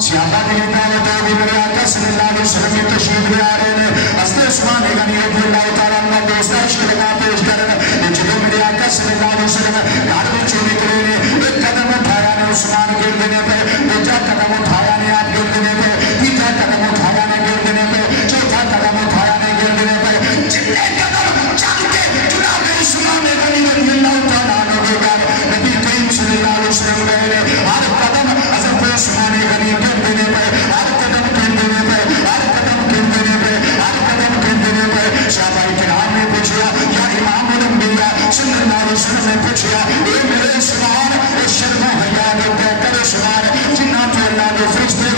صحابہ کے لیے دعوت ہوگی میرے آقا صلی اللہ علیہ وسلم کی تشریف لے آ رہے ہیں حضرت عثمان غنی رضی اللہ تعالیٰ عنہ دوستہ شرکا پیش کریں جب میرے آقا صلی اللہ علیہ وسلم گھر میں چوری کرے نے ایک قدم اٹھایا نے عثمان گر دینے پہ دوسرا قدم اٹھایا نے آپ گر دینے پہ تیسرا قدم اٹھایا نے گر دینے پہ چوتھا قدم اٹھایا نے گر دینے پہ جتنے قدم چل کے جناب عثمان غنی رضی اللہ تعالیٰ عنہ کے گھر نبی کریم صلی اللہ علیہ وسلم گئے ہر قدم حضرت عثمان غنی گر دینے پہ ہر قدم گر دینے پہ ہر قدم گر دینے پہ ہر قدم گر دینے پہ صحابہ کرام نے پوچھا یا امام الانبیاء صلی اللہ علیہ وسلم نے پوچھا اے میرے عثمان شرم حیا نے کر عثمان جنہ تو اللہ نے فرشتے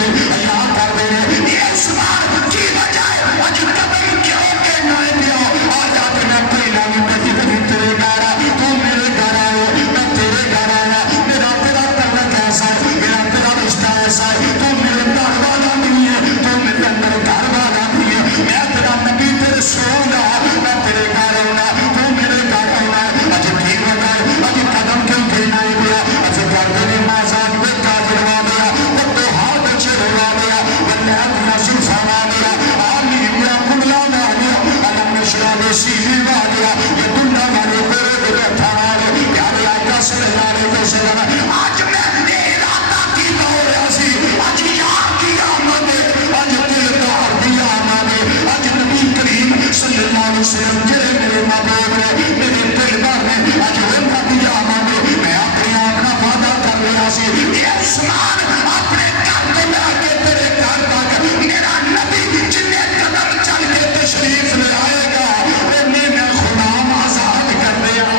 مسلم جڑے میرے محبوب نے میرے دلبر نے اج انہاں دی آمد میں اپنی آپ کا وعدہ کر لیا سی کہ عثمان اپنے گھر کو لا کے تیرے گھر تک میرا نبی جتنے قدم چل کے تشریف لے آئے گا انہیں میں غلام آزاد کر دیا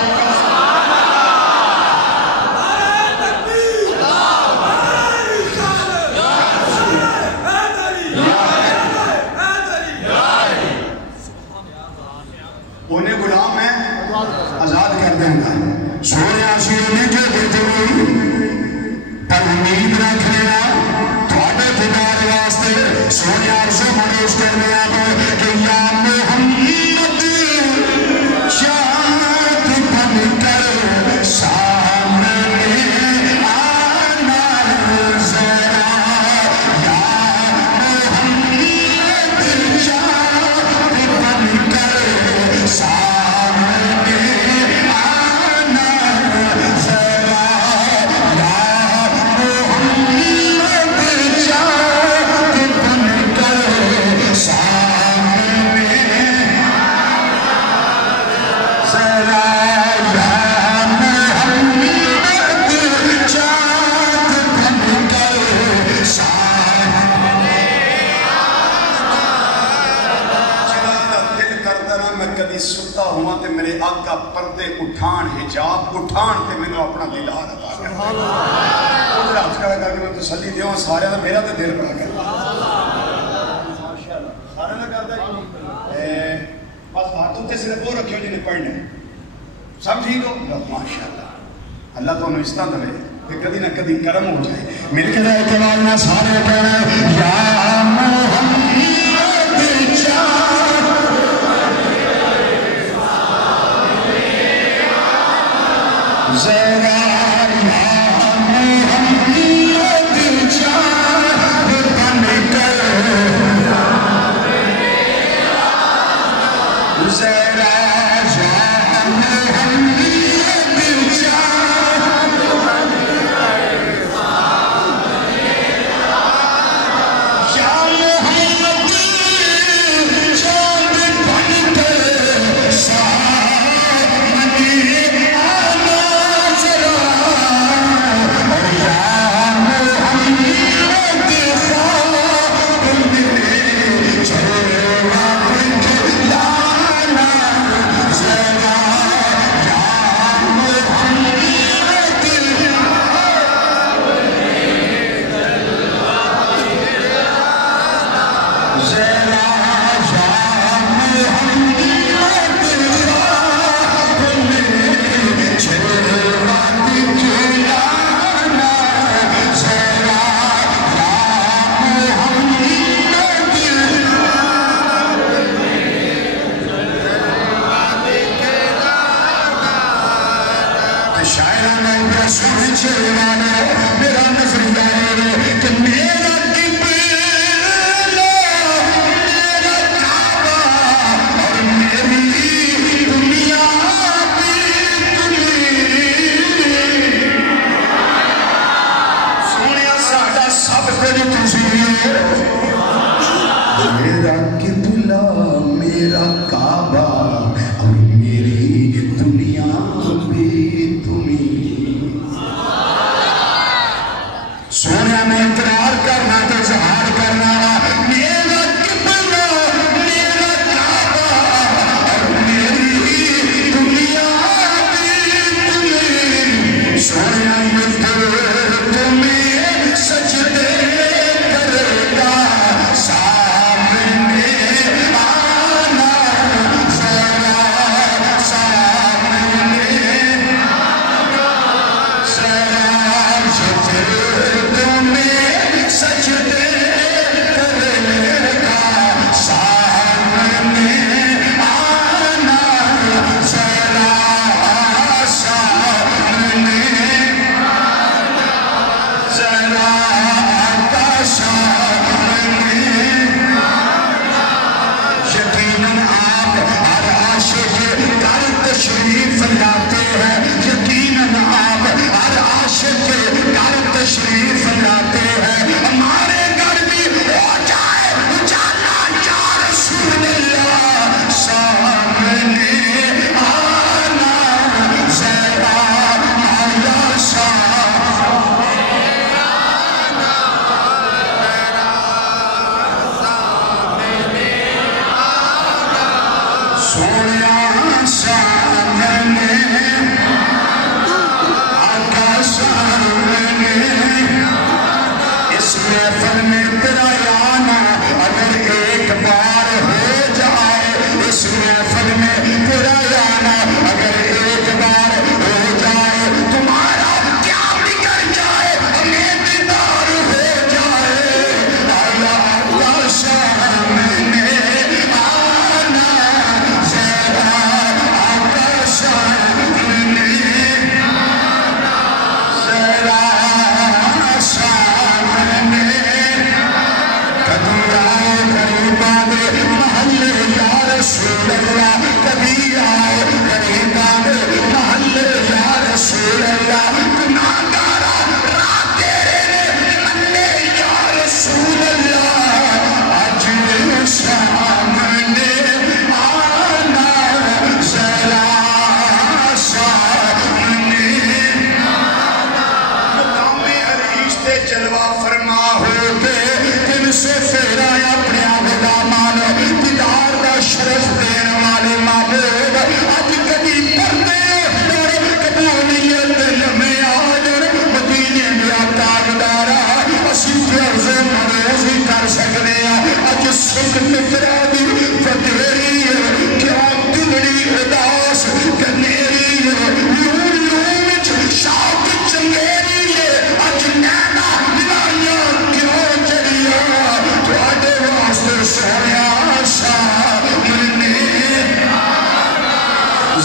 انہیں غلام میں آزاد کر دیں گا سونے آسی انہیں جو دیتے ہوئی پر امید رکھ لینا تھوڑے دیدار واسطے سونے آرزو مدوش کرنے آگو کہ یا محمد شاد بن کر سامنے آنا ذرا یا محمد شاد بن کر سامنے آنا ذرا یا محمد شاد بن کر سامنے ذرا یا محمد شاد بن کر سامنے دل کرتا نا میں کبھی ستا ہوا تے میرے آقا پردے اٹھان حجاب اٹھان تے میں اپنا دیدار عطا کر ادھر ہاتھ کھڑا کر کے میں تسلی دیواں سارے دا میرا تے دل بڑا کر سارے دا کردا بس ہاتھوں تے صرف وہ رکھیو جنہیں پڑھنے سب ٹھیک ہو ماشاءاللہ اللہ تو انہوں اس طرح دے کہ کدی نہ کدی کرم ہو جائے مل کے رہے کے بعد میں سارے کہنا یا محمد شاد ذرا یا محمد شاد بن کر ذرا یا محمد شاد یا محمد شاد بن کر سامنے آنا ذرا اور یا محمد خواب میں چلوا لانا ذرا یا محمد ذرا یا محمد خواب میں چلوا دکھلانا ذرا یا محمد شاعرانہ میرا سونے چلوانا میرا نظریہ ہے کہ میرا قبلہ میرا کعبہ اور میری دنیا بھی سونے ساڈا سب کچھ تسی میرا قبلہ میرا کعبہ اور میری دنیا بھی تمہیں سونے میں اقرار کرنا تو اظہار کرنا میرا قبلہ میرا کعبہ اور میری دنیا بھی تمہیں سونے میں تمہیں سجدے کرتا سامنے آنا ذرا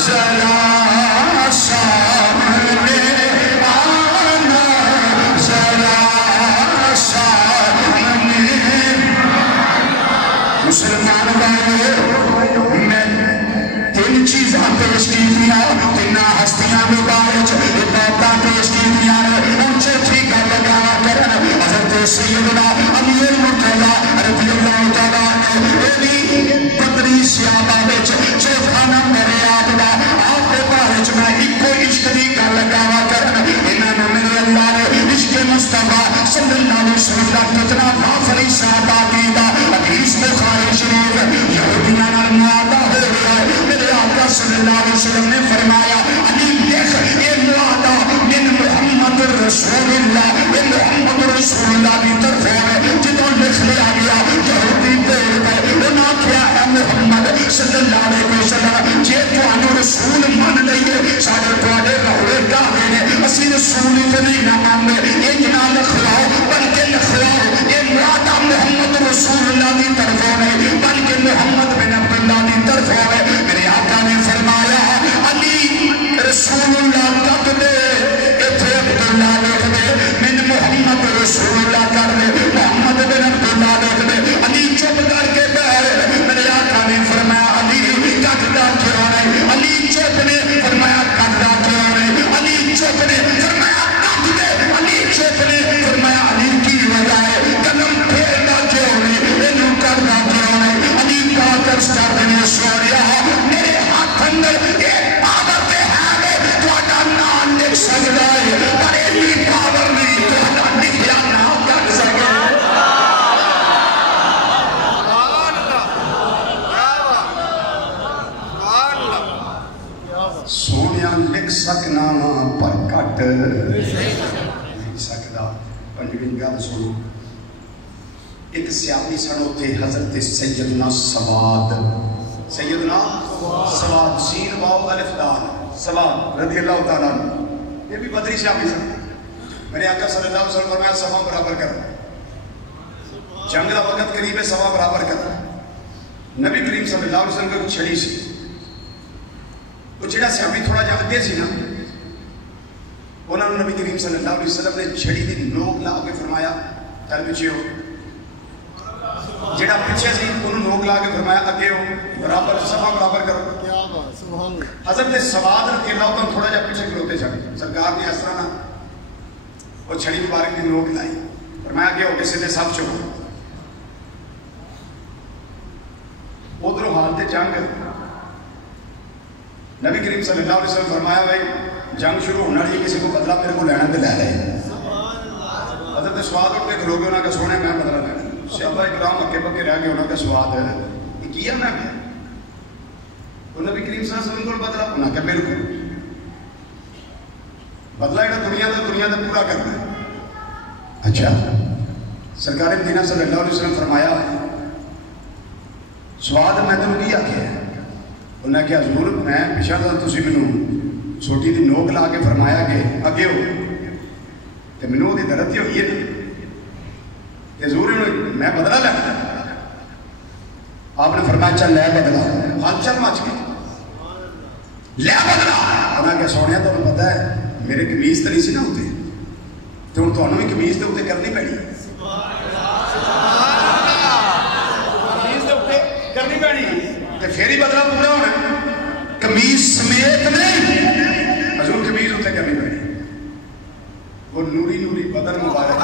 ذرا سامنے آنا ذرا سامنے مسلمان بھائیو میں تین چیزاں پیش کی دیا تین ہستیاں مبارک عبادتاں پیش کی دیا اونچے ٹھیک لگا کرن حضرت سیدنا امیر المرتضیٰ رضی اللہ تعالیٰ علی بدری سیابہ وچ چوکھانا میرے آپ دا آپ کے بارے میں ایک کو عشق دی گل لگا کرن انہاں نے میرے اللہ نے عشق مصطفیٰ صلی اللہ علیہ وسلم دا کتنا غافلی صحابہ دیدہ حدیث بخاری شریف یہودیاں نال معاہدہ ہو گیا ہے میرے آقا صلی اللہ علیہ وسلم نے فرمایا علی دیکھ یہ معاہدہ من محمد رسول اللہ من محمد رسول اللہ کی طرف ہے جدوں لکھ لیا گیا یہودی دیر گئے انہاں کیا ہے محمد صلی اللہ علیہ وسلم جے تو رسول من لئیے سارے تواڈے روڑے گاہے نے اسی رسول ہی تے نہیں نہ ماننے یہ جنا لکھلاؤ بلکہ لکھلاؤ یہ معاہدہ محمد رسول اللہ کی طرف ہے بلکہ محمد بن عبداللہ کی طرف ہے میرے آقا نے فرمایا علی رسول اللہ تک دے اتھے عبداللہ لکھ دے من محمد رسول اللہ کر دے محمد بن عبداللہ لکھ دے علی چپ کر کے بیٹھ میرے آقا نے فرمایا علی کٹدا کیوں نہیں علی چپ نے فرمایا کٹدا کیوں نہیں علی چپ نے فرمایا کٹ دے علی چپ نے فرمایا علی کی وجہ ہے قدم پھیردا کیوں نہیں اینوں کٹدا کیوں نہیں علی پاک کر دینے سوریا میرے ہاتھ اندر ایک پاور پہ ہے تواڈا نام لکھ سکدا ہے پر ایسی پاور نہیں تواڈا لکھیا نام کر سکے سونیا لکھ سکنا پر کٹ نہیں سکدا پنجویں گل سنو ایک سیاسی سن اتنے حضرت سیدنا سواد سین واو الف دال سواد رضی اللہ تعالیٰ یہ بھی بدری سیاسی سن میرے آقا صلی اللہ علیہ وسلم فرمایا سوا برابر کر جنگ کا وقت قریب ہے سوا برابر کر نبی کریم صلی اللہ علیہ وسلم کو چھڑی سی وہ جڑا سیاسی تھوڑا جا اگے سی نا انہوں نے نبی کریم صلی اللہ علیہ وسلم نے چھڑی دی نوک لا کے فرمایا چل پیچھے ہو جڑا پیچھے سی انہوں نوک لا کے فرمایا اگے ہو برابر سوا برابر کرو حضرت سواد رضی اللہ عنہ تھوڑا جا پیچھے کھلوتے جائیں سرکار نے اس طرح نہ وہ چھڑی مبارک کی نوک لائی فرمایا اگے ہو کے سیدھے سب چکو ادھروں حالت جنگ نبی کریم صلی اللہ علیہ وسلم فرمایا بھائی جنگ شروع ہونا نہیں کسی کو بدلہ میرے کو لینا تو لے لے حضرت سواد اٹھ کے کھلو گے انہوں کا سونے میں بدلہ لینا صحابہ اکرام اکے پکے رہ گئے انہوں کا سواد ہے یہ کیا میں وہ نبی کریم صلی اللہ علیہ وسلم کو بدلہ انہوں کا بالکل بدلہ ایڈا دنیا دا پورا کرنا ہے اچھا سرکار مدینہ صلی اللہ علیہ وسلم فرمایا سواد میں تم کیا کیا ہے انہوں نے کہا حضور میں پیچھا تھا تسی منو چھوٹی دی نوک لا کے فرمایا کہ اگے ہو تو منو دی درد ہوئی ہے حضور میں بدلہ لینا آپ نے فرمایا چل لے بدلہ ہاتھ چل مچ گئے لے بدلہ انہوں نے کہا سونیا تو پتہ ہے میرے کمیز تو نہیں سی نہ ہوتے تو ان تو بھی کمیز دے ہوتے کرنی پڑی کرنی پڑی تو پھر ہی بدلہ پورا ہونا کمیز سمیت نہیں حضور کمیز ہوتے کرنی پڑی وہ نوری نوری بدن مبارک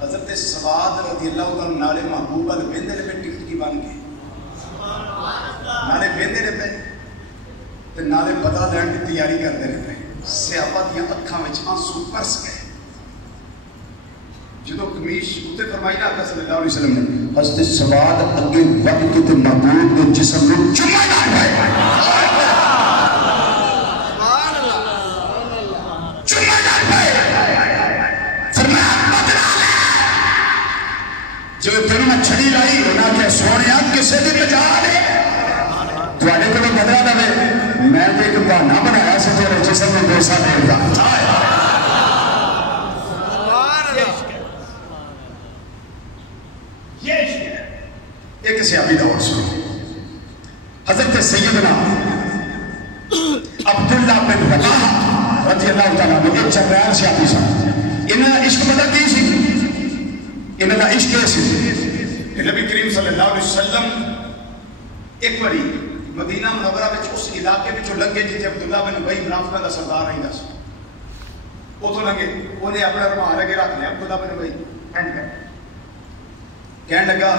حضرت سواد رضی اللہ عنہ نالے محبوب والے بندے پہ ٹکٹ کی بن گئے نالے بندے پہ تو نالے بدلہ لین کی تیاری کرتے رہتے صحابہ دیاں اکھاں وچ آنسو برس گئے جدو کمیش اتنے فرمائی نا آقا صلی اللہ علیہ وسلم نے حضرت سواد اگے وقت تے محبوب دے جسم نے چمہ ڈال پائے چمہ ڈال پائے فرمایا بدلا لے جو تینوں میں چھڑی لائی انہاں کہ سونیا کسے دی بجا لے تو آنے کو بدلا دے میں تو ایک بہانہ بنایا سے تیرے جسم میں دوسا دے گا ایک صحابی دا اور سنو. حضرت سیدنا عبداللہ بن رواحہ رضی اللہ تعالیٰ عنہ ایک جرنیل صحابی صاحب. انہاں دا عشق پتہ کی سی؟ انہاں دا عشق کیسے سی؟ نبی کریم صلی اللہ علیہ وسلم ایک بڑی مدینہ منورہ میں اس علاقے میں جو لنگے جیتے عبداللہ بن ابی منافقہ دا سردار رہندا سی. وہ تو لنگے انہیں اپنا رومال لگے رکھ لیا. عبداللہ بن ابی کہنے لگا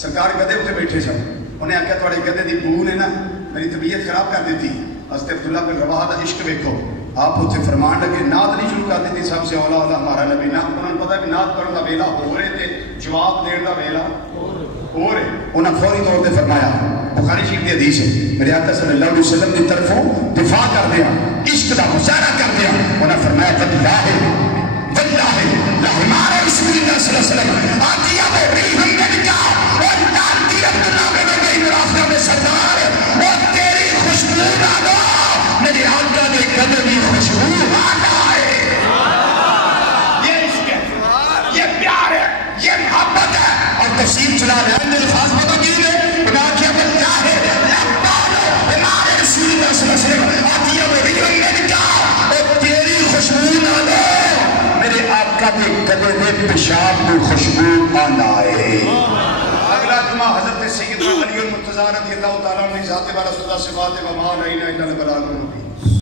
سرکار گدے اتنے بیٹھے سن. انہیں آخیا تھوڑے گدے دی بو نے نا میری طبیعت خراب کر دیتی. حضرت عبداللہ بن رواحہ دا عشق دیکھو. آپ اتنے فرمان لگے نعت نہیں شروع کر دیتی سب سے اولا اولا ہمارا نبی. نہ انہوں نے پتا کہ نعت پڑھنے کا ویلا ہو رہے تھے جواب دین کا ویلا ہو رہے. انہوں نے فوری طور پہ فرمایا بخاری شریف کی حدیث ہے میرے آقا صلی اللہ علیہ وسلم کی طرفوں دفاع کر دیا عشق کا مظاہرہ کر دیا. انہوں نے فرمایا واللہ واللہ لا ہمارے رسول اللہ صلی اللہ علیہ وسلم آتیہ میں ریحم ملکا اور نانتی عبداللہ بن ابی منافقہ میں سردار اور تیری خوشبو ڈالو میرے آقا نے قدر کی خوشبو آنا ہے. یہ عشق ہے یہ پیار ہے یہ محبت ہے. اور تفسیر چلا رہے ہیں میرے خاص باتوں کی ہے بنا کیا بلتا ہے لبالو ہمارے رسول اللہ صلی اللہ علیہ وسلم آتیہ میں ریحم ملکا اور تیری خوشبو ڈالو میرے آقا کے قدر میں پیشاب میں خوشبو آنا ہے. اگلا جمعہ حضرت سیدنا علی المرتضیٰ رضی اللہ تعالیٰ عنہ ذات بارہ صلی اللہ صفات و ما علینا الا البلاغ المبین.